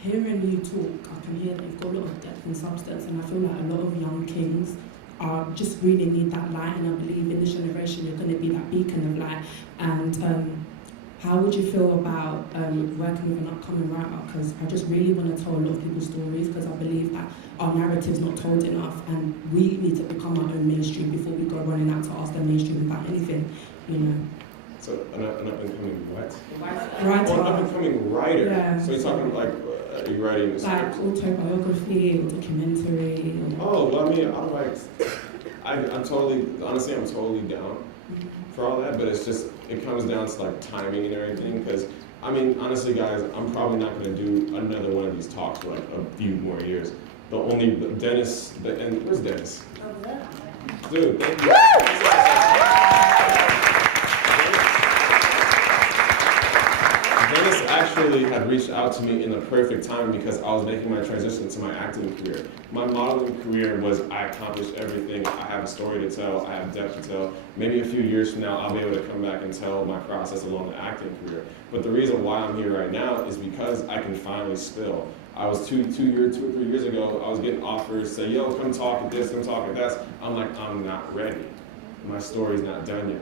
Hearing you talk, I can hear that you've got a lot of depth and substance, and I feel like a lot of young kings are just really need that light, and I believe in this generation you're going to be that beacon of light. And how would you feel about working with an upcoming writer? Because I just really want to tell a lot of people's stories, because I believe that our narrative's not told enough, and we need to become our own mainstream before we go running out to ask the mainstream about anything, you know. So an up-and-coming what? Writer. Oh, an up-and-coming writer. Yeah. So you're talking like, are you writing a Like script? autobiography or documentary. Or... Oh, well, I mean, I'm totally down for all that, but it's just, it comes down to like timing and everything, because I mean, honestly guys, I'm probably not gonna do another one of these talks for like a few more years. The only, Dennis, and where's Dennis? Dude, thank you. Dennis actually had reached out to me in the perfect time because I was making my transition to my acting career. My modeling career was, I accomplished everything. I have a story to tell, I have depth to tell. Maybe a few years from now, I'll be able to come back and tell my process along the acting career. But the reason why I'm here right now is because I can finally spill. I was two or 3 years ago, I was getting offers, say, yo, come talk at this, come talk at that. I'm like, I'm not ready. My story's not done yet.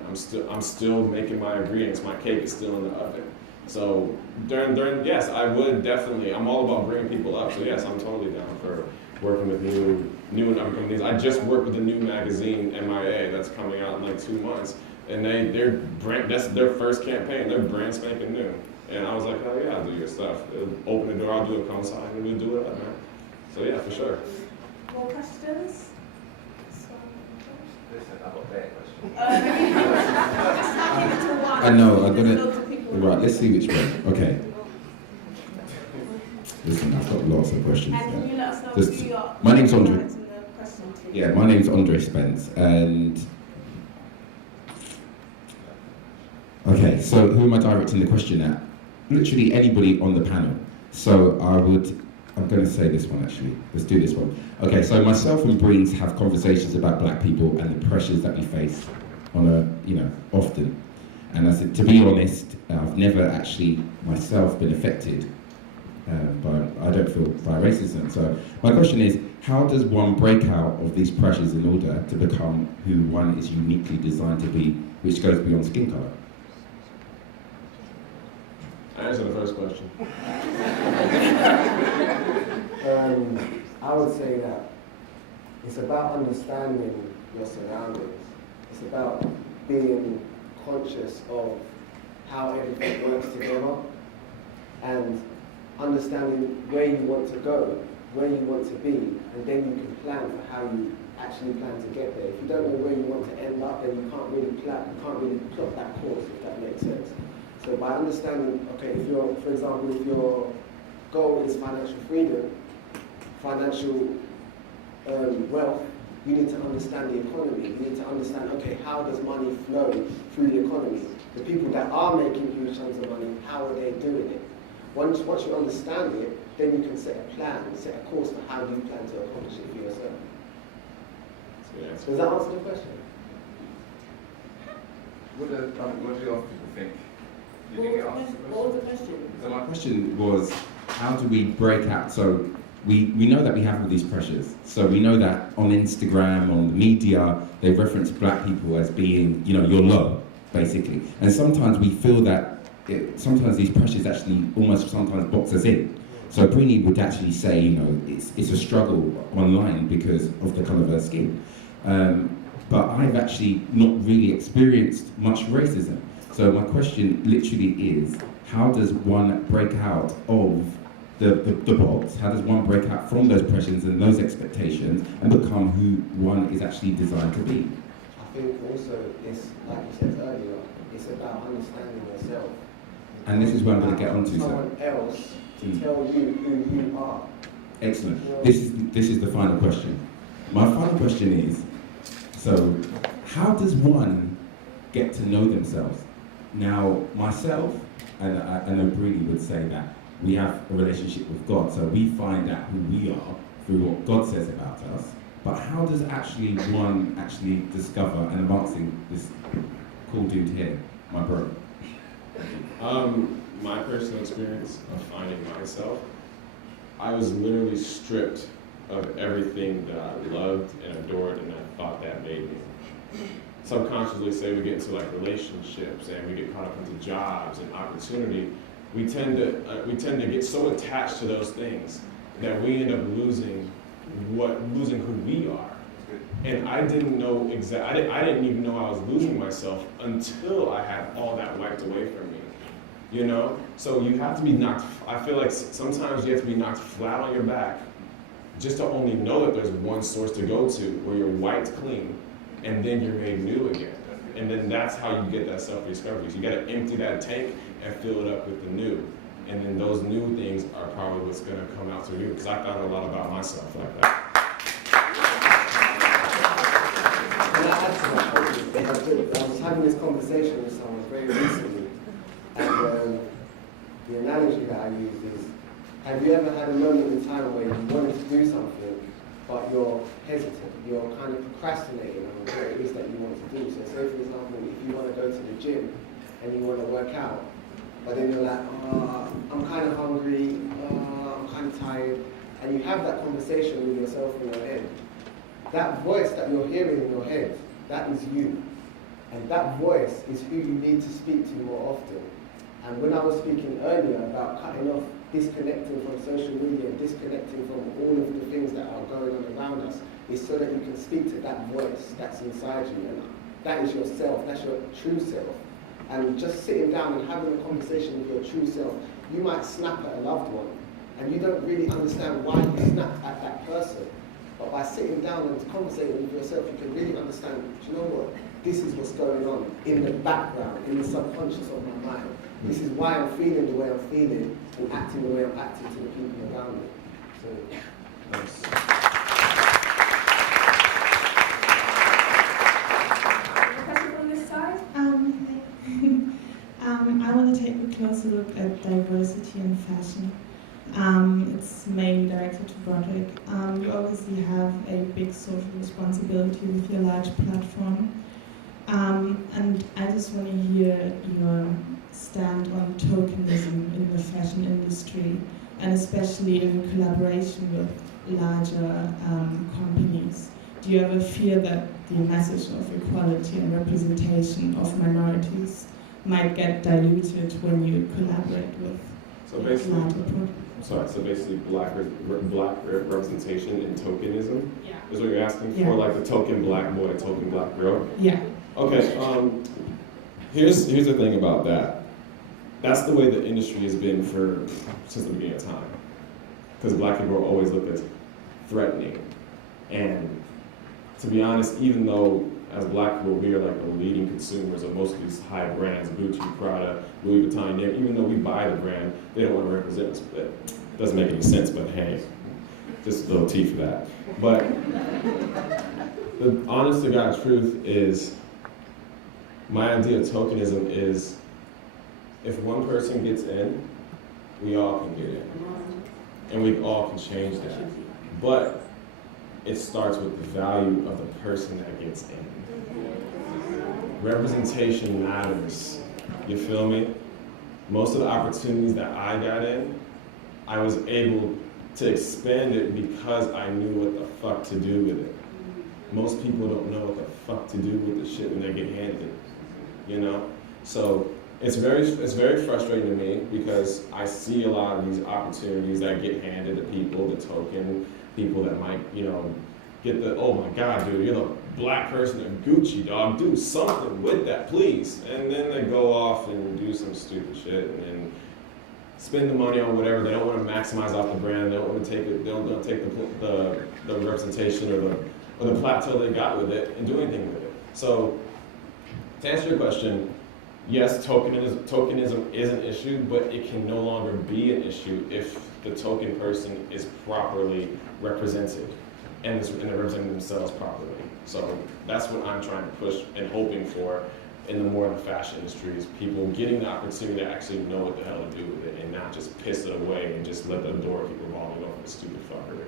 I'm still making my ingredients. My cake is still in the oven. So during yes, I would definitely. I'm all about bringing people up. So yes, I'm totally down for working with new and upcoming things. I just worked with a new magazine, MIA, that's coming out in like 2 months, and that's their first campaign. They're brand spanking new, and I was like, oh yeah, I'll do your stuff. Open the door, I'll do a coincide, and we'll do it up, man. So yeah, for sure. More questions? Listen, I've got a better question. I know, I'm gonna. Right, let's see which one. Okay. Listen, I've got lots of questions. And can you let us know Just, who you are? my name's Andre. In the question, please. Yeah, my name's Andre Spence, and okay, so who am I directing the question at? Literally anybody on the panel. So I'm going to say this one actually. Let's do this one. Okay, so myself and Breeze have conversations about black people and the pressures that we face often. And I said, to be honest, I've never actually myself been affected I don't feel by racism. So my question is, how does one break out of these pressures in order to become who one is uniquely designed to be, which goes beyond skin color? Answer the first question. I would say that it's about understanding your surroundings. It's about being conscious of how everything works together and understanding where you want to go, where you want to be, and then you can plan for how you actually plan to get there. If you don't know where you want to end up, then you can't really plan, you can't really plot that course, if that makes sense. So by understanding, okay, if you're, for example, if your goal is financial freedom, financial wealth, you need to understand the economy. You need to understand, okay, how does money flow through the economy? The people that are making huge sums of money, how are they doing it? Once you understand it, then you can set a plan, set a course for how you plan to accomplish it for yourself. Does that answer the question? What do other people think? Did you get asked? What was the question? So my question was, how do we break out? So we know that we have all these pressures. So we know that on Instagram, on the media, they reference black people as being, you know, you're low, basically. And sometimes we feel that sometimes these pressures actually almost sometimes box us in. So Brini would actually say, you know, it's a struggle online because of the colour of her skin. But I've actually not really experienced much racism. So my question literally is, how does one break out of the box? How does one break out from those pressures and those expectations and become who one is actually designed to be? I think also it's, like you said earlier, it's about understanding yourself. And this is where I'm going to get onto. Someone else to tell you who you are. Excellent. This is the final question. My final question is, so how does one get to know themselves? Now, myself, and I know Brini would say that we have a relationship with God, so we find out who we are through what God says about us. But how does actually one actually discover, and I'm asking this cool dude here, my bro. My personal experience of finding myself, I was literally stripped of everything that I loved and adored and I thought that made me. Subconsciously, say we get into like relationships and we get caught up into jobs and opportunity, we tend to get so attached to those things that we end up losing who we are. And I didn't know exactly. I didn't even know I was losing myself until I had all that wiped away from me. You know, so you have to be knocked. I feel like sometimes you have to be knocked flat on your back, just to only know that there's one source to go to where you're wiped clean, and then you're made new again. And then that's how you get that self-discovery. So you got to empty that tank and fill it up with the new. And then those new things are probably what's going to come out to you. Because I thought a lot about myself like that. I was having this conversation with someone very recently, and the analogy that I use is, have you ever had a moment in time where you wanted to do something, but you're hesitant, you're kind of procrastinating on what it is that you want to do? So say, for example, if you want to go to the gym and you want to work out, but then you're like, I'm kind of hungry, I'm kind of tired, and you have that conversation with yourself in your head. That voice that you're hearing in your head, that is you. And that voice is who you need to speak to more often. And when I was speaking earlier about cutting off, disconnecting from social media, disconnecting from all of the things that are going on around us, is so that you can speak to that voice that's inside you. And that is yourself, that's your true self. And just sitting down and having a conversation with your true self, you might snap at a loved one, and you don't really understand why you snapped at that person. But by sitting down and conversating with yourself, you can really understand, do you know what? This is what's going on in the background, in the subconscious of my mind. This is why I'm feeling the way I'm feeling and acting the way I'm acting to the people around me. So, Thanks. Question on this side? I want to take a closer look at diversity in fashion. It's mainly directed to Broderick. You obviously have a big social responsibility with your large platform. And I just want to hear your stand on tokenism in the fashion industry, and especially in collaboration with larger companies. Do you ever fear that the message of equality and representation of minorities might get diluted when you collaborate with larger products? So basically black representation and tokenism Yeah. is what you're asking Yeah. for, like the token black boy, token black girl? Yeah. Okay, here's the thing about that. That's the way the industry has been since the beginning of time. Because black people are always looked as threatening. And to be honest, even though as black people we are like the leading consumers of most of these high brands, Gucci, Prada, Louis Vuitton, even though we buy the brand, they don't want to represent us. But it doesn't make any sense, but hey, just a little tea for that. But the honest to God truth is, my idea of tokenism is, if one person gets in, we all can get in. And we all can change that. But it starts with the value of the person that gets in. Representation matters. You feel me? Most of the opportunities that I got in, I was able to expand it because I knew what the fuck to do with it. Most people don't know what the fuck to do with the shit when they get handed it. You know? So it's very frustrating to me because I see a lot of these opportunities that get handed to people, the token, people that might, get the, oh my God, dude, you're the black person in Gucci, dog, do something with that, please. And then they go off and do some stupid shit and then spend the money on whatever. They don't want to maximize off the brand. They don't want to take it. They don't take the representation or the plateau they got with it and do anything with it. So to answer your question, yes, tokenism is an issue, but it can no longer be an issue if the token person is properly represented and they're representing themselves properly. So that's what I'm trying to push and hoping for in the more of the fashion industry is people getting the opportunity to actually know what the hell to do with it and not just piss it away and just let the door keep revolving over the stupid fuckery.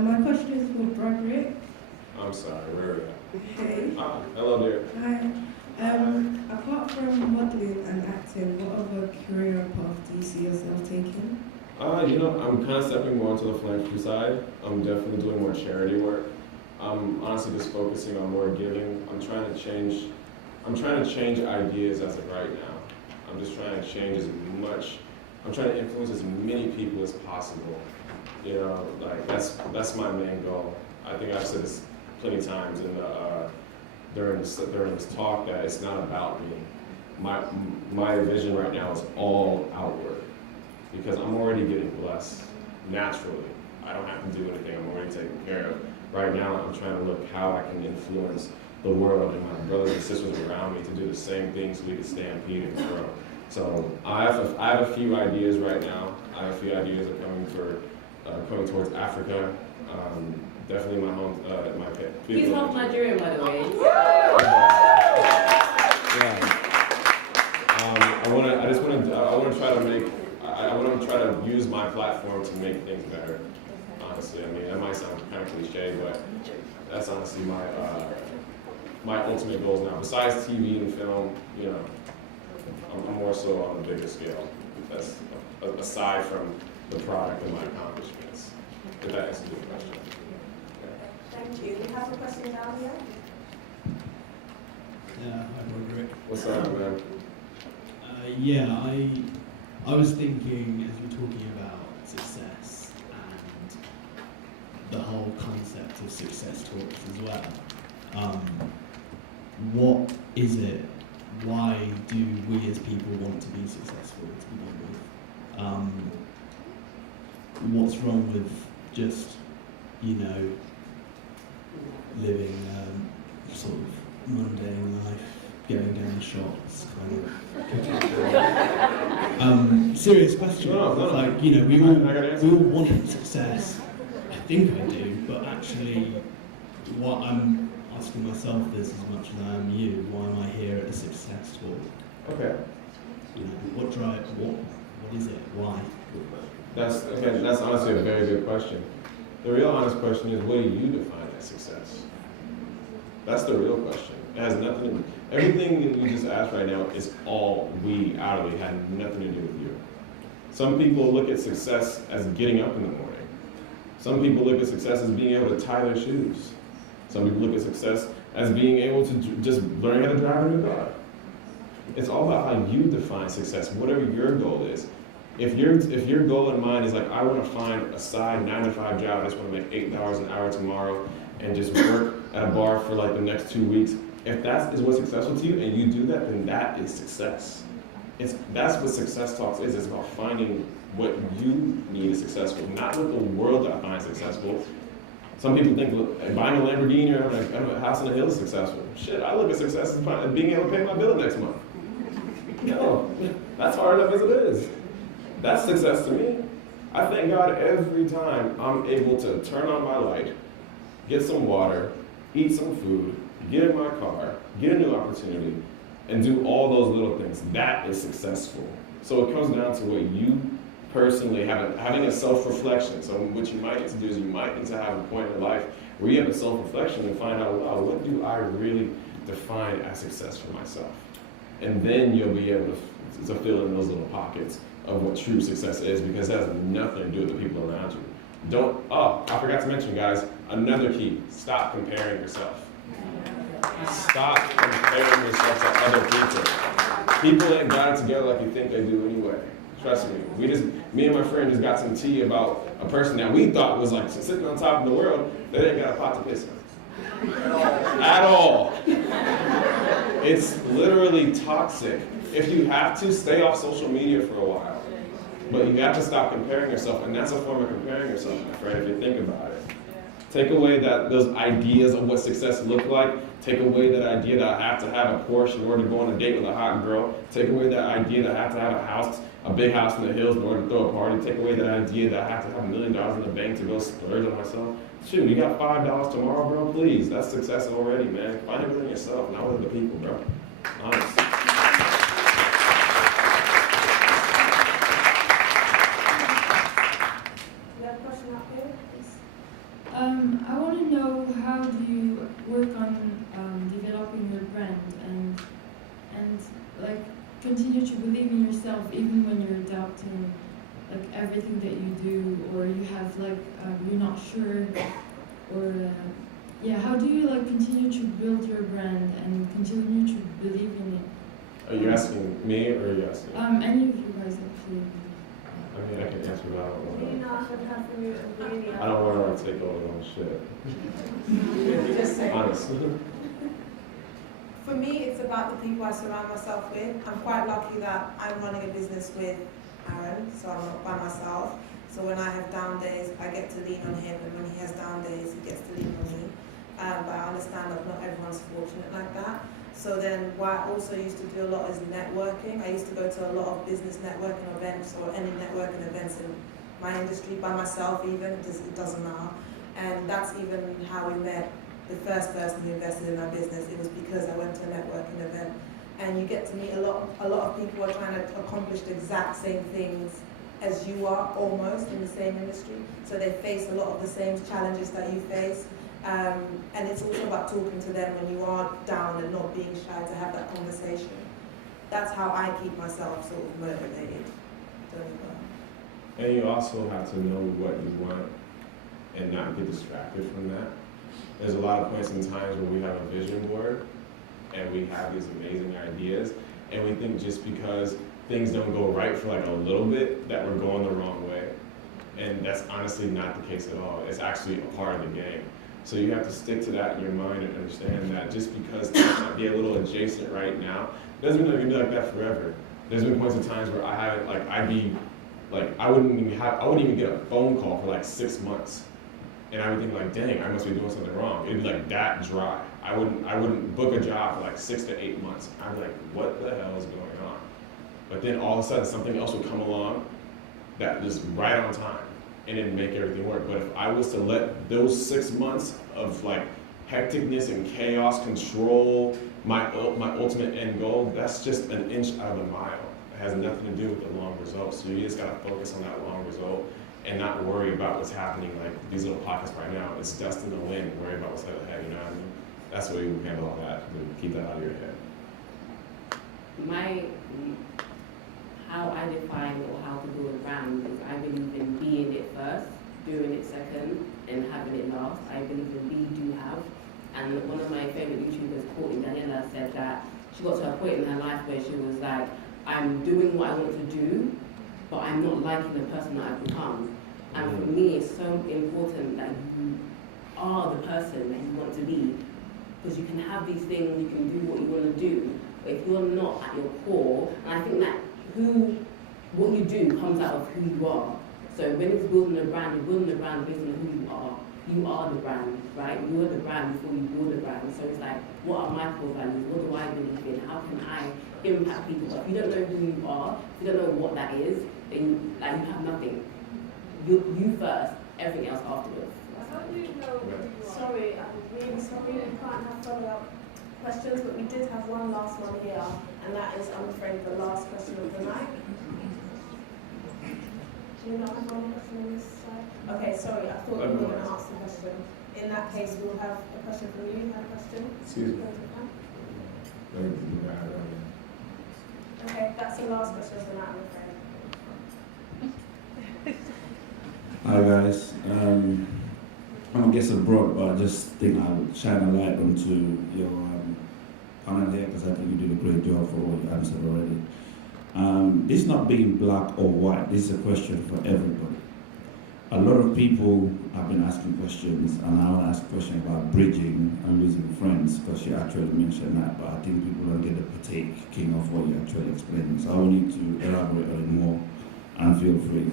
My question is for Broderick. I'm sorry, where are we at? Hey. Hello there. Hi. Apart from modeling and acting, what other career path do you see yourself taking? I'm kind of stepping more into the philanthropy side. I'm definitely doing more charity work. I'm honestly just focusing on more giving. I'm trying to change ideas as of right now. I'm just trying to change I'm trying to influence as many people as possible. That's my main goal. I think I've said this plenty of times during this talk that it's not about me. My vision right now is all outward because I'm already getting blessed naturally. I don't have to do anything. I'm already taken care of. Right now, I'm trying to look how I can influence the world and my brothers and sisters around me to do the same thing so we can stampede and grow. So I have a few ideas right now. I have a few ideas that are coming towards Africa. Definitely my home, my pet. He's half Nigerian, by the way. I want to try to use my platform to make things better. Honestly, I mean that might sound kind of cliche, but that's honestly my ultimate goals now. Besides TV and film, I'm more so on a bigger scale. That's aside from the product and my accomplishments. If that answers your question. Thank you. We have a question down here. Yeah, hi Broderick. What's up, man? I was thinking as we're talking about success and the whole concept of success talks as well. What is it? Why do we as people want to be successful to begin with? What's wrong with just, living sort of mundane life, going down the shops, kind of. Serious question. No. Like, we all want success. I think I do, but actually, what I'm asking myself this as much as I am you. Why am I here at a success talk? Okay. What is it? Why? That's honestly a very good question. The real honest question is, what do you define as success? That's the real question. It has nothing. Everything that you just asked right now is all out of it. Had nothing to do with you. Some people look at success as getting up in the morning. Some people look at success as being able to tie their shoes. Some people look at success as being able to just learn how to drive a new car. It's all about how you define success, whatever your goal is. If your goal in mind is like, I want to find a side 9-to-5 job, I just want to make $8 an hour tomorrow and just work at a bar for like the next 2 weeks, if that is what's successful to you and you do that, then that is success. That's what Success Talks is. It's about finding what you need is successful, not what the world defines successful. Some people think buying a Lamborghini or having a house on a hill is successful. Shit, I look at success as being able to pay my bill next month. No, that's hard enough as it is. That's success to me. I thank God every time I'm able to turn on my light, get some water, eat some food, get in my car, get a new opportunity, and do all those little things. That is successful. So it comes down to what you personally having a self-reflection. So what you might need to do is you might need to have a point in life where you have a self-reflection and find out, wow, what do I really define as success for myself? And then you'll be able to fill in those little pockets of what true success is, because it has nothing to do with the people around you. I forgot to mention, guys, another key, stop comparing yourself. Stop comparing yourself to other people. People ain't got it together like you think they do anyway. Trust me. Me and my friend just got some tea about a person that we thought was like sitting on top of the world. They ain't got a pot to piss in. At all. It's literally toxic. If you have to, stay off social media for a while. But you have to stop comparing yourself, and that's a form of comparing yourself, my friend, if you think about it. Take away those ideas of what success look like. Take away that idea that I have to have a Porsche in order to go on a date with a hot girl. Take away that idea that I have to have a house, a big house in the hills in order to throw a party. Take away that idea that I have to have $1 million in the bank to go splurge on myself. Shoot, you got $5 tomorrow, bro? Please, that's success already, man. Find it within yourself, not with the people, bro. Honest. I want to know, how do you work on developing your brand and like continue to believe in yourself even when you're doubting like everything that you do, or you have like you're not sure, or how do you like continue to build your brand and continue to believe in it? Are you asking me or are you asking? Any of you guys actually. I mean, I can answer that one. I I don't want to take all the wrong shit. Just say. Honestly. For me, it's about the people I surround myself with. I'm quite lucky that I'm running a business with Aaron, so I'm not by myself. So when I have down days, I get to lean on him, and when he has down days, he gets to lean on me. But I understand that not everyone's fortunate like that. So then what I also used to do a lot is networking. I used to go to a lot of business networking events or any networking events in my industry by myself even, it doesn't matter. And that's even how we met the first person who invested in our business. It was because I went to a networking event. And you get to meet a lot of people who are trying to accomplish the exact same things as you are, almost in the same industry. So they face a lot of the same challenges that you face. And it's also about talking to them when you are down and not being shy to have that conversation. That's how I keep myself sort of motivated. And you also have to know what you want and not get distracted from that. There's a lot of points in times where we have a vision board and we have these amazing ideas, and we think just because things don't go right for like a little bit that we're going the wrong way. And that's honestly not the case at all. It's actually a part of the game. So you have to stick to that in your mind and understand that just because things might be a little adjacent right now, doesn't mean they're gonna be like that forever. There's been points in times where I wouldn't even get a phone call for like 6 months. And I would think like, dang, I must be doing something wrong. It'd be like that dry. I wouldn't book a job for like 6 to 8 months. I'd be like, what the hell is going on? But then all of a sudden something else would come along that was right on time and it'd make everything work. But if I was to let those 6 months of like hecticness and chaos control my ultimate end goal, that's just an inch out of a mile. It has nothing to do with the long results. So you just gotta focus on that long result and not worry about what's happening, like these little pockets right now. It's dust in the wind. Worry about what's ahead, you know what I mean? That's the way you handle all that, to keep that out of your head. How I define or how to build a brand is I believe in being it first, doing it second, and having it last. I believe in be, do, have. And one of my favorite YouTubers, Courtney Daniela, said that she got to a point in her life where she was like, I'm doing what I want to do, but I'm not liking the person that I've become. And for me, it's so important that you are the person that you want to be, because you can have these things, you can do what you want to do, but if you're not at your core, and I think that what you do comes out of who you are. So when it's building a brand, you're building a brand based on who you are. You are the brand, right? You are the brand before you build the brand. So it's like, what are my core values? What do I believe in? How can I impact people? If you don't know who you are, if you don't know what that is, then you have nothing. You first, everything else afterwards. How do you know? Sorry, I'm really sorry we can't have follow-up questions, but we did have one last one here, and that is, I'm afraid, the last question of the night. Do you not have one question on this side? Okay, sorry, I thought you were going to ask the question. In that case, we'll have a question from you. You have a question? Excuse me. Okay, that's the last question of the night, I'm afraid. Hi guys, I'm a guest abroad, but I just think I'll shine a light onto your panel here because I think you did a great job for what you answered already. This not being black or white, this is a question for everybody. A lot of people have been asking questions, and I want to ask a question about bridging and losing friends, because you actually mentioned that, but I think people don't get the partaking of what you actually explained. So I want you to elaborate on it more, and feel free.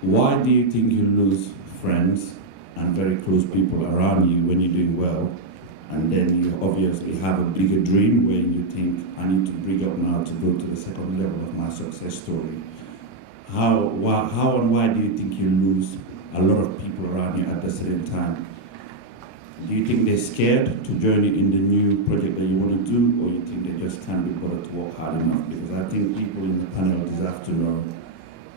Why do you think you lose friends and very close people around you when you're doing well, and then you obviously have a bigger dream where you think, I need to bridge up now to go to the second level of my success story? How and why do you think you lose a lot of people around you at the same time? Do you think they're scared to join you in the new project that you want to do, or you think they just can't be bothered to work hard enough? Because I think people in the panel deserve to know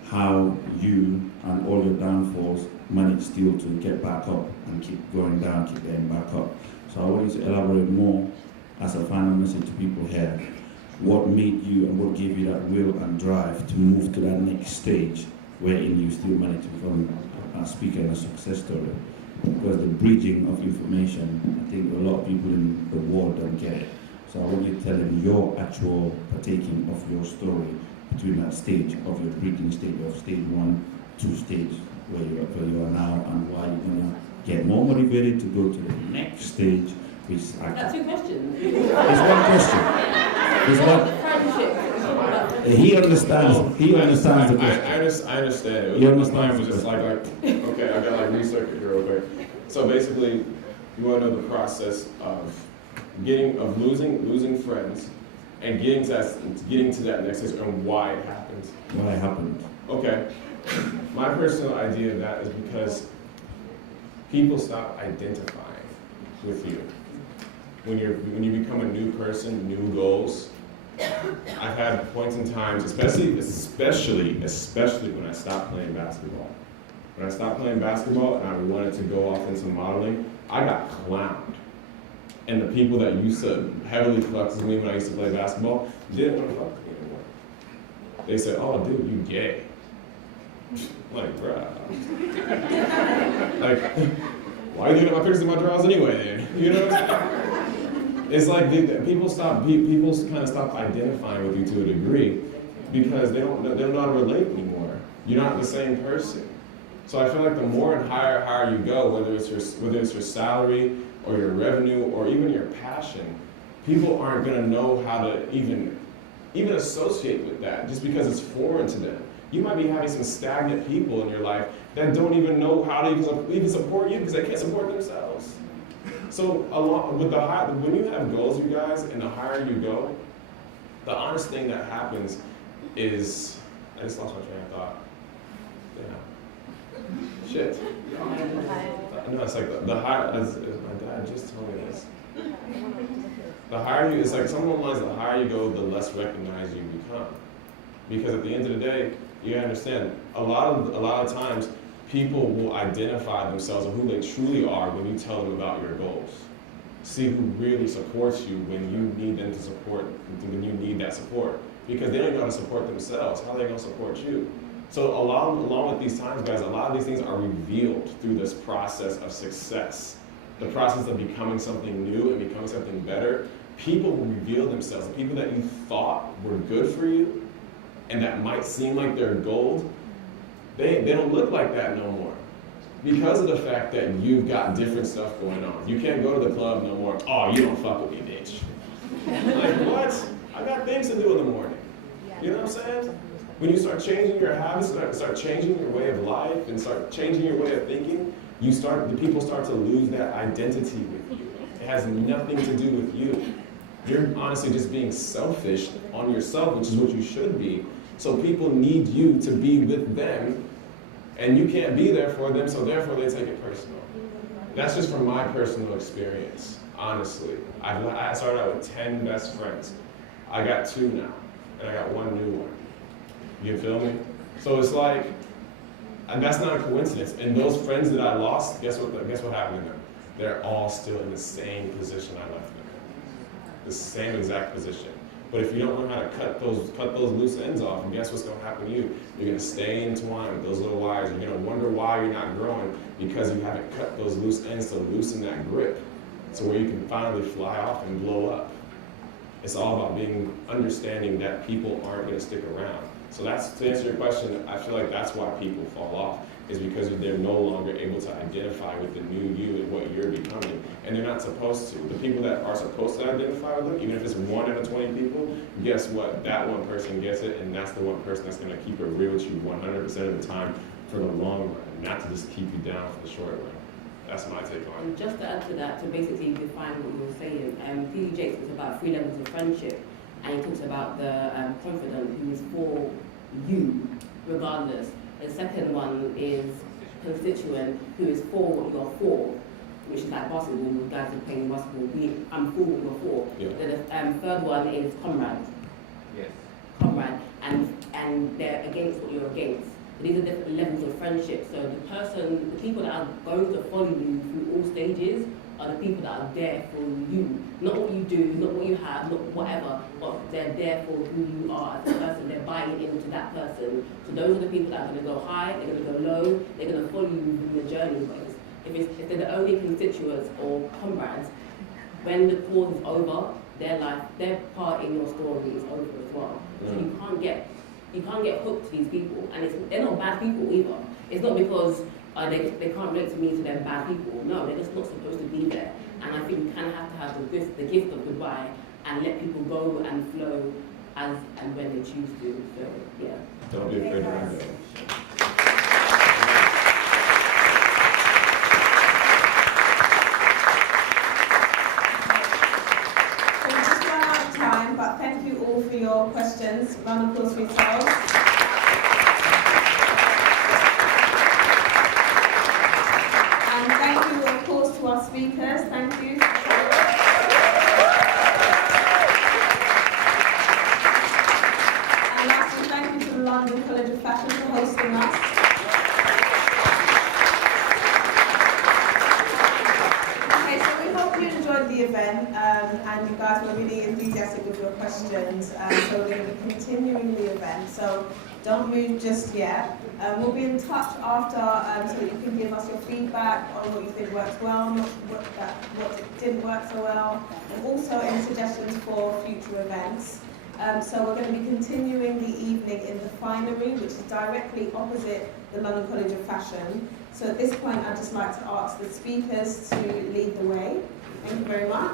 how you and all your downfalls manage still to get back up and keep going down, keep getting back up. So I want you to elaborate more as a final message to people here. What made you and what gave you that will and drive to move to that next stage wherein you still manage to become a speaker and a success story? Because the bridging of information, I think a lot of people in the world don't get it. So I want you to tell them your actual partaking of your story between that stage of your bridging stage of stage 1 to stage where you are now, and why you're going to get more motivated to go to the next stage, which is That's two questions. It's one question. It's one. He understands. He understands the question. I understand. He understands. My mind was just like, okay, I got like research here real quick. So basically, you want to know the process of losing friends, and getting to that next stage and why it happens. Why it happened? Okay. My personal idea of that is because people stop identifying with you. When you become a new person, new goals. I've had points in times, especially when I stopped playing basketball. When I stopped playing basketball and I wanted to go off into modeling, I got clowned. And the people that used to heavily flex with me when I used to play basketball didn't want to fuck with me anymore. They said, "Oh, dude, you gay." Like, bruh. Like, why are you looking at my pictures in my drawers anyway, then? You know what I'm saying? It's like people kind of stop identifying with you to a degree because they don't know how to relate anymore. You're not the same person. So I feel like the more and higher you go, whether it's your salary or your revenue or even your passion, people aren't going to know how to even associate with that just because it's foreign to them. You might be having some stagnant people in your life that don't even know how to even support you because they can't support themselves. So when you have goals, you guys, and the higher you go, the honest thing that happens is, I just lost my train of thought. Yeah. Shit. No, it's like the higher, as my dad just told me this. The higher you, it's like some lines, the higher you go, the less recognized you become. Because at the end of the day, you understand, a lot of times, people will identify themselves and who they truly are when you tell them about your goals. See who really supports you when you need them to support, when you need that support. Because they don't know how to support themselves. How are they going to support you? So along with these times, guys, a lot of these things are revealed through this process of success. The process of becoming something new and becoming something better. people will reveal themselves. The people that you thought were good for you and that might seem like they're gold, they don't look like that no more. Because of the fact that you've got different stuff going on. You can't go to the club no more. Oh, you don't fuck with me, bitch. Like, what? I got things to do in the morning. You know what I'm saying? When you start changing your habits, start changing your way of life, and start changing your way of thinking, the people start to lose that identity with you. It has nothing to do with you. You're honestly just being selfish on yourself, which is what you should be. So people need you to be with them, and you can't be there for them, so therefore they take it personal. That's just from my personal experience, honestly. I started out with 10 best friends. I got 2 now, and I got 1 new one. You feel me? So it's like, and that's not a coincidence. And those friends that I lost, guess what happened to them? They're all still in the same position I left them in. The same exact position. But if you don't know how to cut those loose ends off, and guess what's going to happen to you? You're going to stay entwined with those little wires. You're going to wonder why you're not growing, because you haven't cut those loose ends to loosen that grip, so where you can finally fly off and blow up. It's all about understanding that people aren't going to stick around. So that's, to answer your question, I feel like that's why people fall off, is because they're no longer able to identify with the new you and what you're becoming. And they're not supposed to. The people that are supposed to identify with them, even if it's 1 out of 20 people, guess what? That one person gets it, and that's the one person that's going to keep it real with you 100% of the time for the long run, not to just keep you down for the short run. That's my take on it. And just to add to that, to basically define what you were saying, T.D. Jakes talks about 3 levels of friendship, and he talks about the confidant who is for you, regardless. The second one is constituent, who is for what you're for, which is like basketball. You guys are playing basketball. I'm for what you're for. Yeah. Then the third one is comrade. Yes. Comrade, and they're against what you're against. So these are different levels of friendship. So the people that are going to follow you through all stages are the people that are there for you. Not what you do, not what you have, not whatever, but they're there for who you are as a person. They're buying into that person. So those are the people that are going to go high, they're going to go low, they're going to follow you in the journey. But if they're the only constituents or comrades, when the cause is over, their part in your story is over as well. So you can't get hooked to these people, and they're not bad people either. It's not because they can't relate to me, so they're bad people. No, they're just not supposed to be there. And I think we kind of have to have the gift of goodbye and let people go and flow as and when they choose to. So yeah. Don't be afraid to run it. But thank you all for your questions. Round of applause for yourselves. And thank you, of course, to our speakers. Thank you. And lastly, thank you to the London College of Fashion for hosting us. The event, and you guys were really enthusiastic with your questions, so we're going to be continuing the event, so don't move just yet. We'll be in touch after so that you can give us your feedback on what you think works well, what didn't work so well, and also any suggestions for future events. So we're going to be continuing the evening in the Finery, which is directly opposite the London College of Fashion. So at this point, I'd just like to ask the speakers to lead the way. Thank you very much.